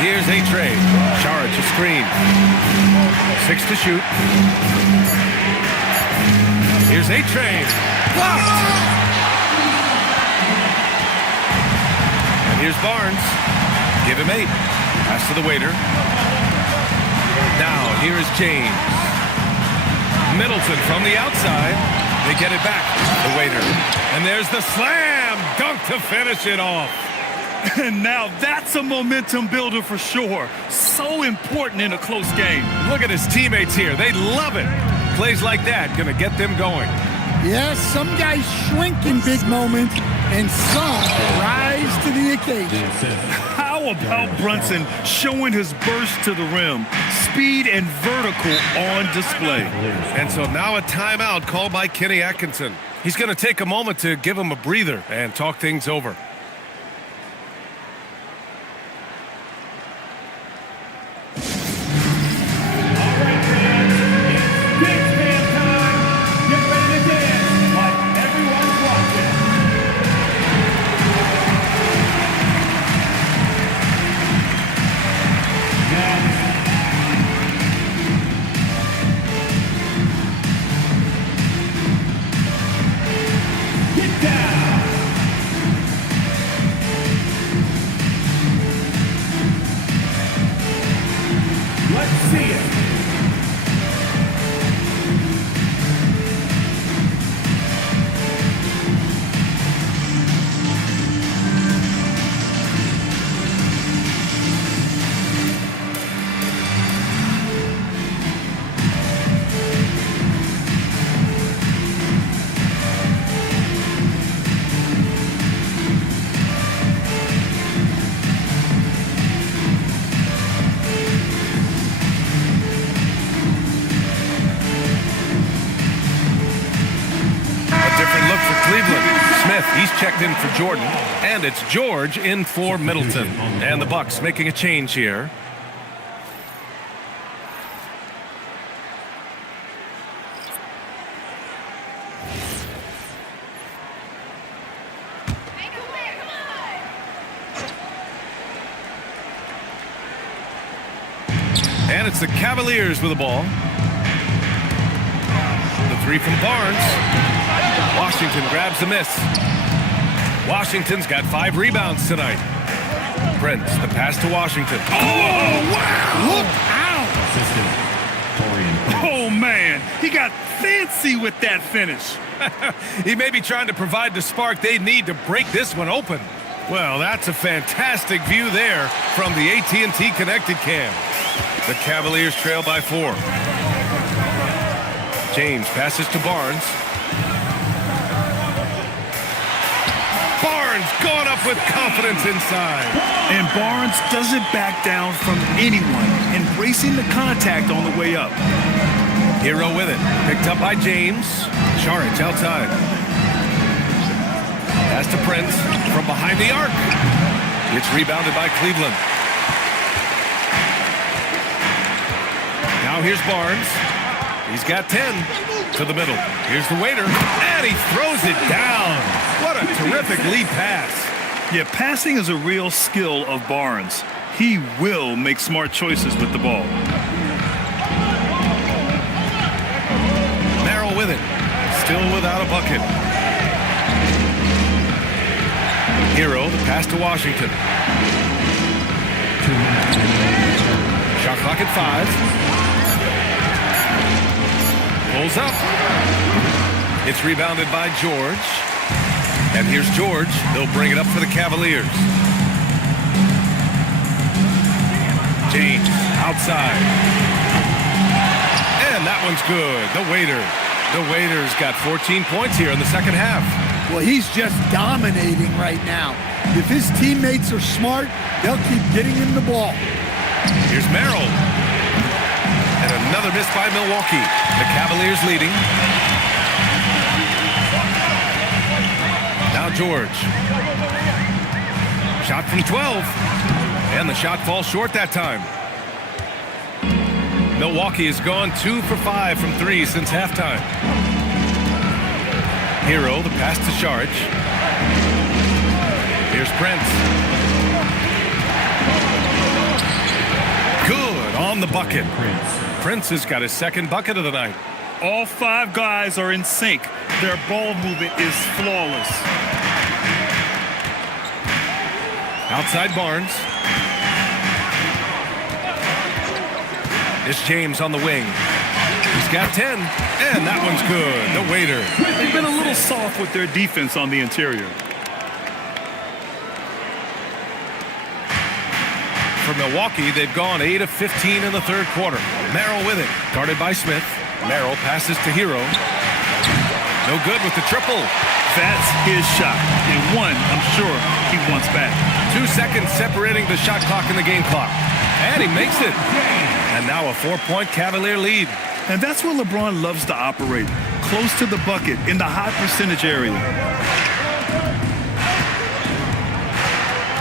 Here's A-Train. Saric, a screen. 6 to shoot. Here's A-Train. Blocked! And here's Barnes. Give him 8. Pass to the waiter. Now, here is James. Middleton from the outside. They get it back. The waiter. And there's the slam dunk to finish it off. And now that's a momentum builder for sure. So important in a close game. Look at his teammates here. They love it. Plays like that going to get them going. Yes, some guys shrink in big moments, and some rise to the occasion. How about Brunson showing his burst to the rim? Speed and vertical on display. And so now a timeout called by Kenny Atkinson. He's going to take a moment to give him a breather and talk things over. see it. Different look for Cleveland. Smith, he's checked in for Jordan, and it's George in for Middleton. And the Bucks making a change here. And it's the Cavaliers with the ball. The three from Barnes. Washington grabs the miss. Washington's got 5 rebounds tonight. Prince, the pass to Washington. Oh, wow! Look out! Oh, man. He got fancy with that finish. He may be trying to provide the spark they need to break this one open. Well, that's a fantastic view there from the AT&T Connected Cam. The Cavaliers trail by 4. James passes to Barnes. Barnes going up with confidence inside. And Barnes doesn't back down from anyone, embracing the contact on the way up. Hero with it. Picked up by James. Saric outside. Pass to Prince from behind the arc. It's rebounded by Cleveland. Now here's Barnes. He's got 10 to the middle. Here's the waiter, and he throws it down. What a terrific lead pass. Yeah, passing is a real skill of Barnes. He will make smart choices with the ball. Merrill with it. Still without a bucket. Hero, the pass to Washington. Shot clock at 5. Pulls up. It's rebounded by George. And here's George. They'll bring it up for the Cavaliers. James outside. And that one's good. The waiter's got 14 points here in the second half. Well, he's just dominating right now. If his teammates are smart, they'll keep getting him the ball. Here's Merrill. And another miss by Milwaukee. The Cavaliers leading. Now George. Shot from 12. And the shot falls short that time. Milwaukee has gone 2 for 5 from 3 since halftime. Hero, the pass to Saric. Here's Prince. Good on the bucket. Prince has got his second bucket of the night. All 5 guys are in sync. Their ball movement is flawless. Outside Barnes. It's James on the wing. He's got 10, and that one's good. The waiter. They've been a little soft with their defense on the interior. For Milwaukee, they've gone 8 of 15 in the third quarter. Merrill with it. Guarded by Smith. Merrill passes to Hero. No good with the triple. That's his shot. And one, I'm sure, he wants back. 2 seconds separating the shot clock and the game clock. And he makes it. And now a 4-point Cavalier lead. And that's where LeBron loves to operate. Close to the bucket, in the high percentage area.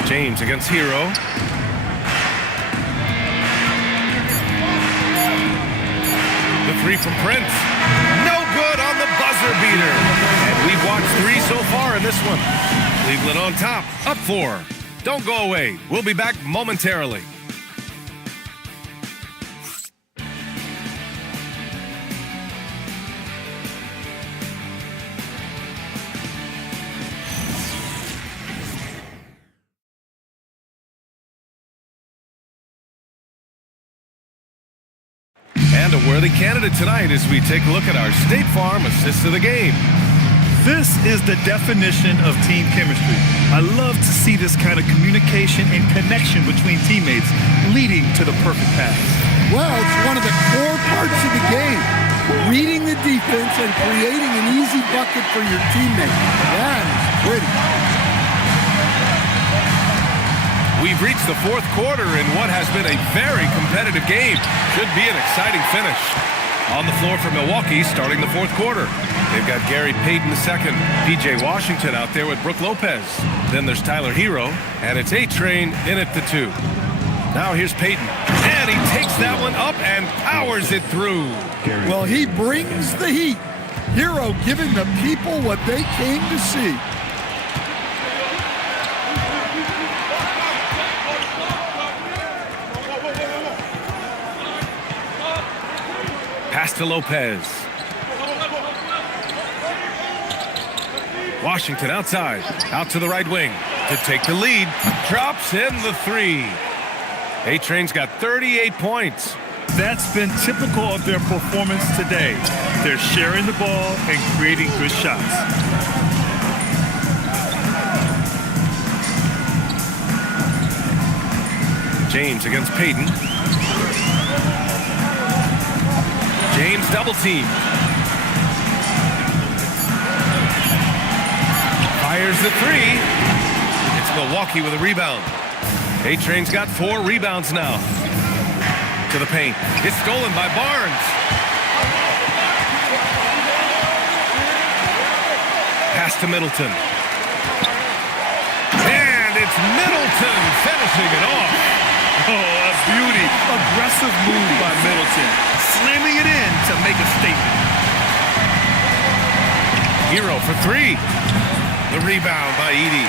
James against Hero. The 3 from Prince. No good on the buzzer beater. And we've watched 3 so far in this one. Cleveland on top, up 4. Don't go away. We'll be back momentarily. And a worthy candidate tonight as we take a look at our State Farm assist of the game. This is the definition of team chemistry. I love to see this kind of communication and connection between teammates leading to the perfect pass. Well, it's one of the core parts of the game. Reading the defense and creating an easy bucket for your teammate. That is pretty. We've reached the fourth quarter in what has been a very competitive game. Should be an exciting finish. On the floor for Milwaukee starting the fourth quarter. They've got Gary Payton II, P.J. Washington out there with Brook Lopez. Then there's Tyler Hero, and it's A-Train in at the 2. Now here's Payton, and he takes that one up and powers it through. Well, he brings the heat. Hero giving the people what they came to see. Pass to Lopez. Washington outside, out to the right wing to take the lead. Drops in the 3. A-Train's got 38 points. That's been typical of their performance today. They're sharing the ball and creating good shots. James against Payton. James double team. Fires the 3. It's Milwaukee with a rebound. A-Train's got 4 rebounds now. To the paint. It's stolen by Barnes. Pass to Middleton. And it's Middleton finishing it off. Oh, a beauty. Aggressive move by Middleton. Slamming it in to make a statement. Hero for 3. The rebound by Edey.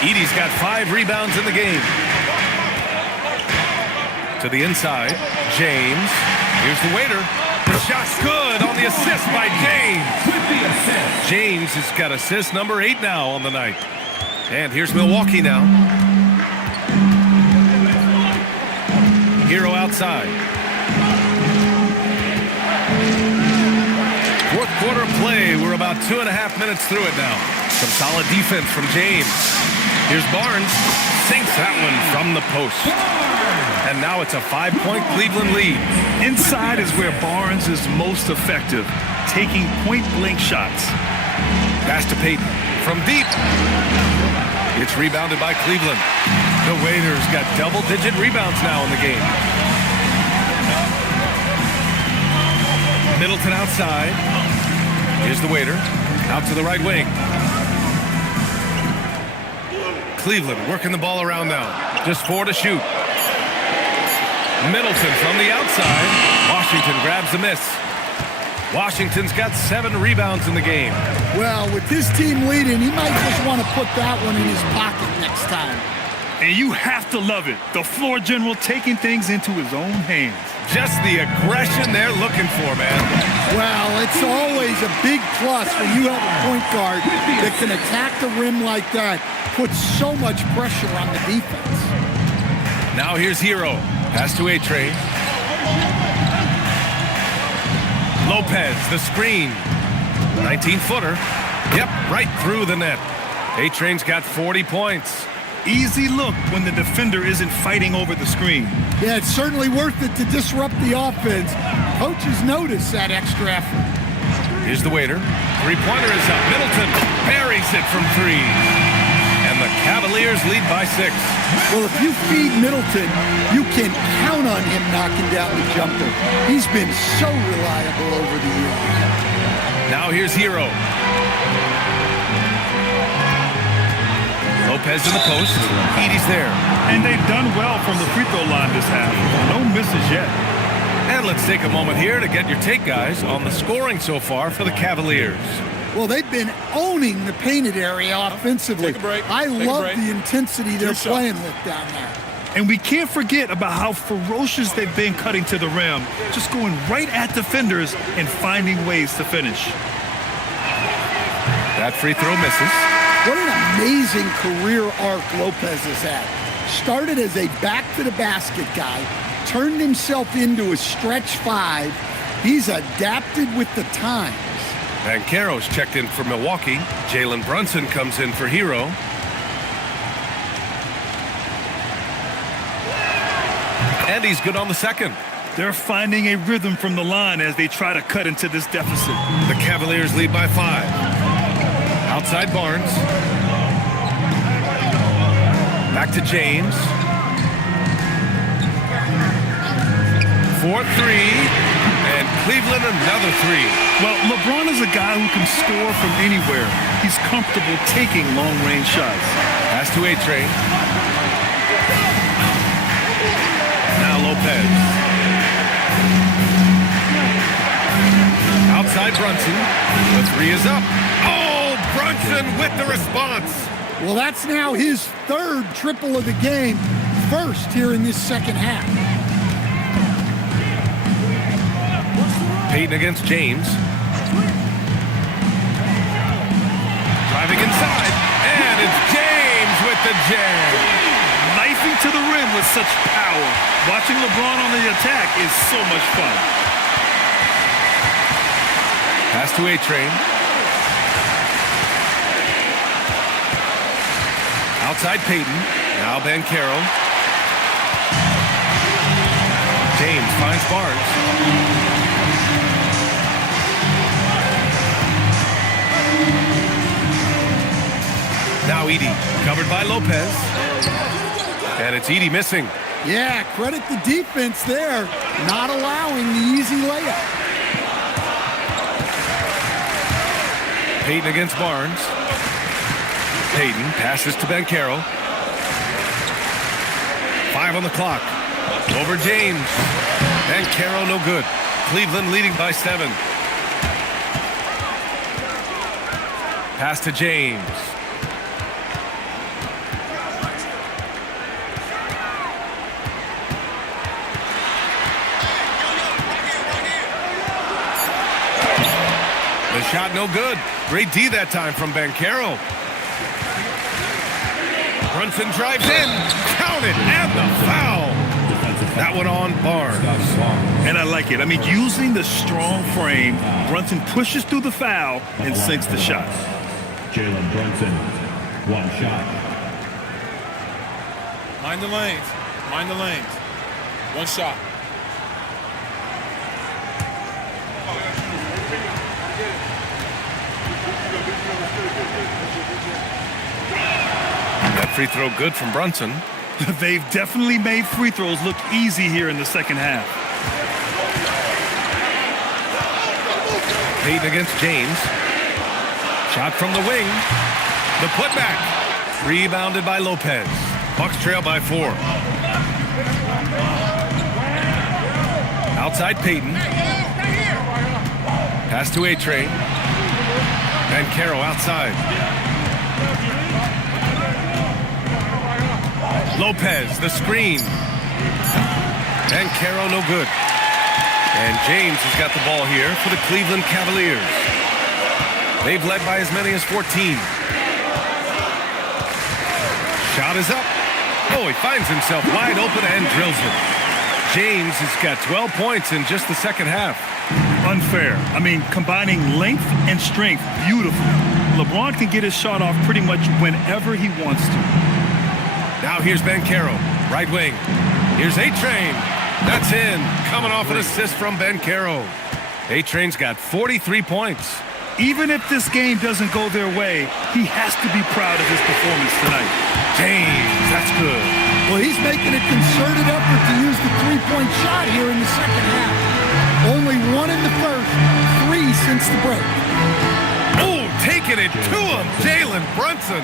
Edey's got 5 rebounds in the game. To the inside, James. Here's the waiter. The shot's good on the assist by James. James has got assist number 8 now on the night. And here's Milwaukee now. Hero outside. Fourth quarter of play. We're about 2.5 minutes through it now. Some solid defense from James. Here's Barnes. Sinks that one from the post. And now it's a 5-point Cleveland lead. Inside is where Barnes is most effective, taking point-blank shots. Pass to Payton from deep. It's rebounded by Cleveland. The Waiters got double-digit rebounds now in the game. Middleton outside. Here's the Waiter. Out to the right wing. Cleveland working the ball around now. Just 4 to shoot. Middleton from the outside. Washington grabs the miss. Washington's got 7 rebounds in the game. Well, with this team leading, he might just want to put that one in his pocket next time. And you have to love it. The floor general taking things into his own hands. Just the aggression they're looking for, man. Well, it's always a big plus when you have a point guard that can attack the rim like that, put so much pressure on the defense. Now here's Hero. Pass to A-Train. Lopez, the screen. 19-footer. Yep, right through the net. A-Train's got 40 points. Easy look when the defender isn't fighting over the screen. Yeah, it's certainly worth it to disrupt the offense. Coaches notice that extra effort. Here's the Waiter. Three-pointer is up. Middleton buries it from 3. And the Cavaliers lead by 6. Well, if you feed Middleton, you can count on him knocking down the jumper. He's been so reliable over the years. Now here's Hero. Lopez in the post. Edey's there. And they've done well from the free throw line this half. No misses yet. And let's take a moment here to get your take, guys, on the scoring so far for the Cavaliers. Well, they've been owning the painted area offensively. Take a break. I Take a love break. the intensity they're playing with down there. And we can't forget about how ferocious they've been cutting to the rim, just going right at defenders and finding ways to finish. That free throw misses. What an amazing career arc Lopez has had. Started as a back-to-the-basket guy, turned himself into a stretch 5. He's adapted with the times. Banchero's checked in for Milwaukee. Jalen Brunson comes in for Hero. And he's good on the second. They're finding a rhythm from the line as they try to cut into this deficit. The Cavaliers lead by 5. Outside Barnes. Back to James. 4-3. And Cleveland another 3. Well, LeBron is a guy who can score from anywhere. He's comfortable taking long-range shots. Pass to A-Train. Now Lopez. Outside Brunson. The 3 is up. Oh, Brunson with the response. Well, that's now his 3rd triple of the game, first here in this second half. Payton against James. Driving inside, and it's James with the jam. Knifing to the rim with such power. Watching LeBron on the attack is so much fun. Pass to A-Train. Outside Payton. Now Banchero. James finds Barnes. Now Edey, covered by Lopez. And it's Edey missing. Yeah, credit the defense there, not allowing the easy layup. Payton against Barnes. Payton passes to Banchero. 5 on the clock. Over James. Banchero no good. Cleveland leading by 7. Pass to James. The shot no good. Great D that time from Banchero. Brunson drives in. Count it. And the foul. That one on Barnes. And I like it. I mean, using the strong frame, Brunson pushes through the foul and sinks the shot. Jalen Brunson, 1 shot. Mind the lanes. Mind the lanes. 1 shot. That free throw good from Brunson. They've definitely made free throws look easy here in the second half. Payton against James. Shot from the wing. The putback. Rebounded by Lopez. Bucks trail by 4. Outside Payton. Pass to A-Train. Banchero outside. Lopez, the screen. Banchero no good. And James has got the ball here for the Cleveland Cavaliers. They've led by as many as 14. Shot is up. Oh, he finds himself wide open and drills it. James has got 12 points in just the second half. Unfair. I mean, combining length and strength, beautiful. LeBron can get his shot off pretty much whenever he wants to. Now here's Banchero, right wing. Here's A-Train. That's in. Coming off an assist from Banchero. A-Train's got 43 points. Even if this game doesn't go their way, he has to be proud of his performance tonight. James, that's good. Well, he's making a concerted effort to use the three-point shot here in the second half. Only 1 in the first, 3 since the break. Oh, taking it to him, Jalen Brunson.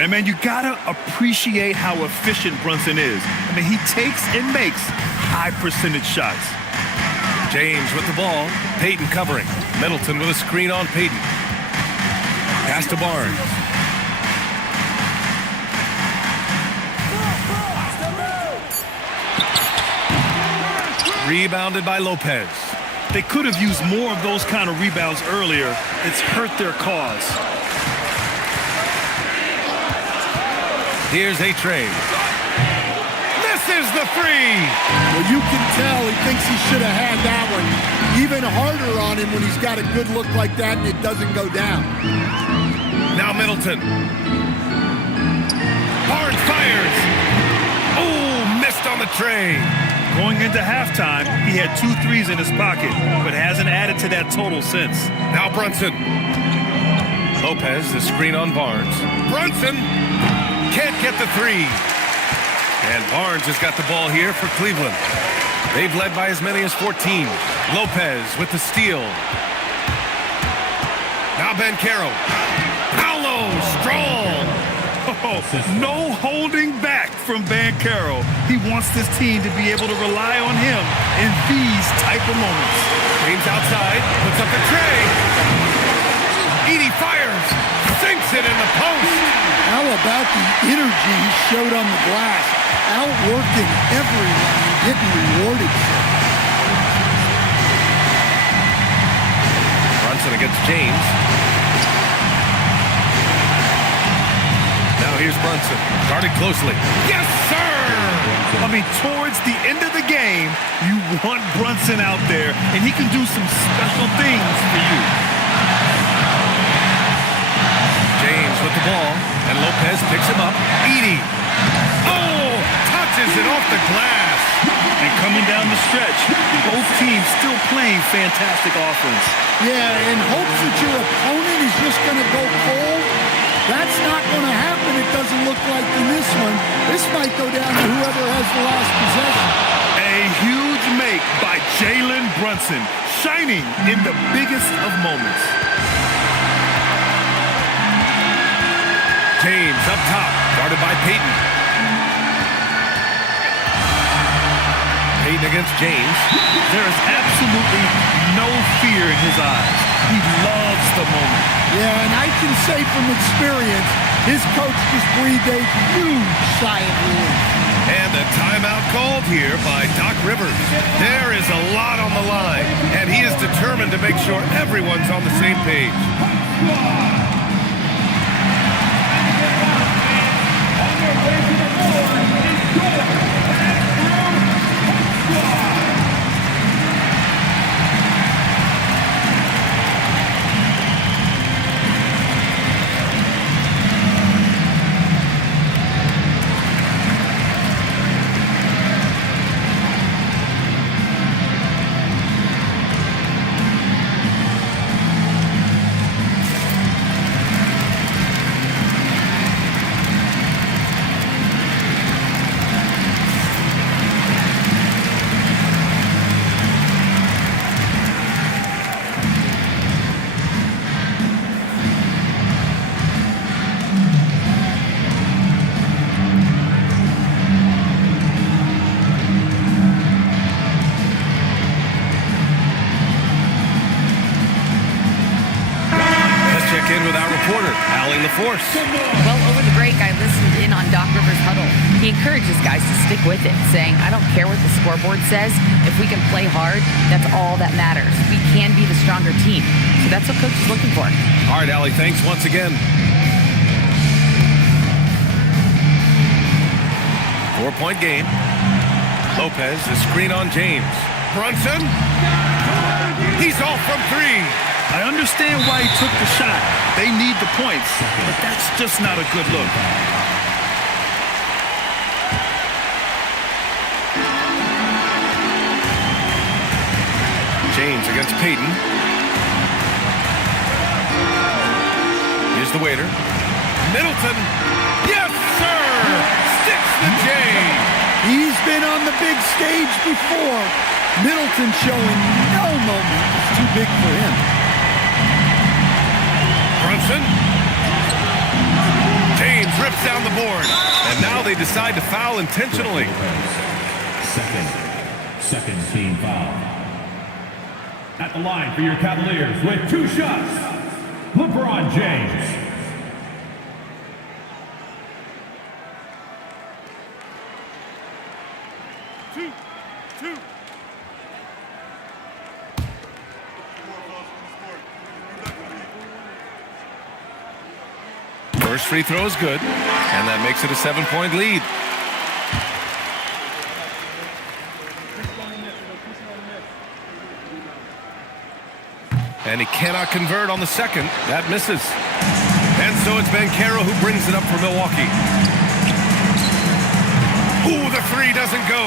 And, man, you got to appreciate how efficient Brunson is. I mean, he takes and makes high-percentage shots. James with the ball. Payton covering. Middleton with a screen on Payton. Pass to Barnes. Rebounded by Lopez. They could have used more of those kind of rebounds earlier. It's hurt their cause. Here's A-Train. Misses the the three. Well, you can tell he thinks he should have had that one. Even harder on him when he's got a good look like that and it doesn't go down. Now Middleton. Barnes fires. Oh, missed on the tray. Going into halftime, he had 2 threes in his pocket, but hasn't added to that total since. Now Brunson. Lopez, the screen on Barnes. Brunson can't get the three. And Barnes has got the ball here for Cleveland. They've led by as many as 14. Lopez with the steal. Now Banchero. Paolo, strong. Oh, no holding back from Banchero. He wants this team to be able to rely on him in these type of moments. James outside, puts up the tray. Edie fires, sinks it in the post. How about the energy he showed on the glass? Outworking everyone and getting rewarded for it. Brunson against James. Now here's Brunson, guarded closely. Yes, sir! I mean, towards the end of the game, you want Brunson out there, and he can do some special things for you. James with the ball, and Lopez picks him up. Edie. Oh, touches it off the glass. And coming down the stretch, both teams still playing fantastic offense. Yeah, in hopes that your opponent is just going to go cold. That's not going to happen, it doesn't look like in this one. This might go down to whoever has the last possession. A huge make by Jalen Brunson, shining in the biggest of moments. James up top, guarded by Payton. Payton against James. There is absolutely no fear in his eyes. He loves the moment. Yeah, and I can say from experience, his coach just breathed a huge sigh of relief. And a timeout called here by Doc Rivers. There is a lot on the line, and he is determined to make sure everyone's on the same page. Well, over the break, I listened in on Doc Rivers' huddle. He encourages guys to stick with it, saying, I don't care what the scoreboard says. If we can play hard, that's all that matters. We can be the stronger team. So that's what Coach is looking for. All right, Allie, thanks once again. 4-point game. Lopez, the screen on James. Brunson. He's off from three. I understand why he took the shot. They need the points, but that's just not a good look. James against Payton. Here's the waiter. Middleton. Yes, sir! Sticks the J. He's been on the big stage before. Middleton showing no moment. It's too big for him. Brunson. James rips down the board. And now they decide to foul intentionally. Second team foul. At the line for your Cavaliers with 2 shots, LeBron James. Two. First free throw is good, and that makes it a 7-point lead. And he cannot convert on the second. That misses. And so it's Banchero who brings it up for Milwaukee. Ooh, the three doesn't go.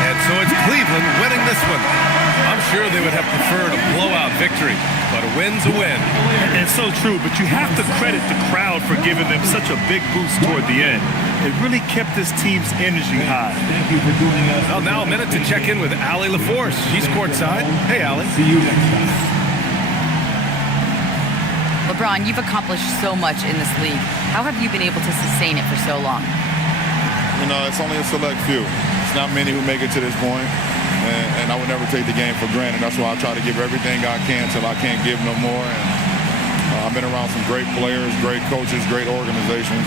And so it's Cleveland winning this one. I'm sure they would have preferred a blowout victory, but a win's a win. And so true, but you have to credit the crowd for giving them such a big boost toward the end. It really kept this team's energy high. Thank you for joining us. Well, now a minute to check in with Allie LaForce. She's courtside. Hey, Allie. See you next time. LeBron, you've accomplished so much in this league. How have you been able to sustain it for so long? You know, it's only a select few. It's not many who make it to this point, and I would never take the game for granted. That's why I try to give everything I can till I can't give no more. And I've been around some great players, great coaches, great organizations,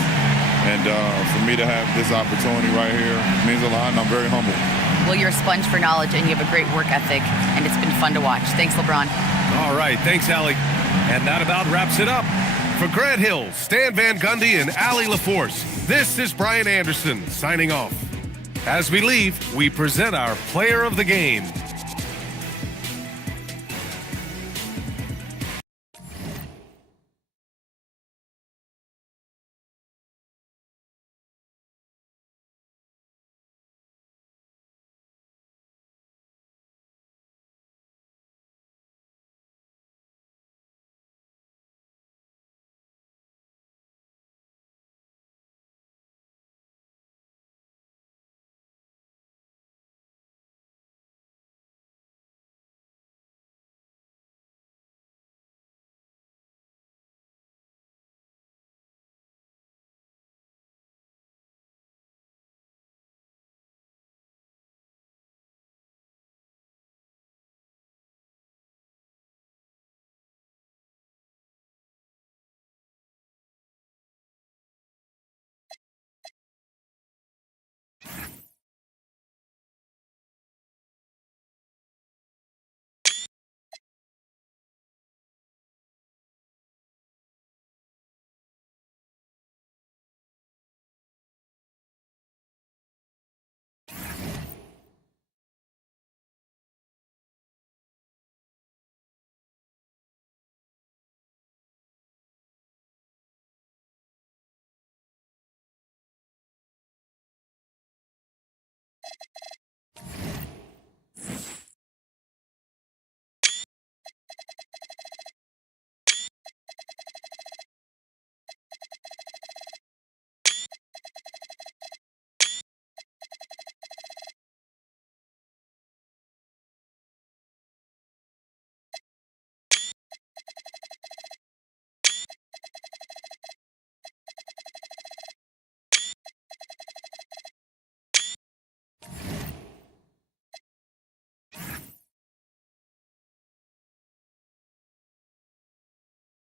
and for me to have this opportunity right here means a lot, and I'm very humble. Well, you're a sponge for knowledge, and you have a great work ethic, and it's been fun to watch. Thanks, LeBron. All right, thanks, Allie. And that about wraps it up. For Grant Hill, Stan Van Gundy, and Allie LaForce, this is Brian Anderson signing off. As we leave, we present our player of the game.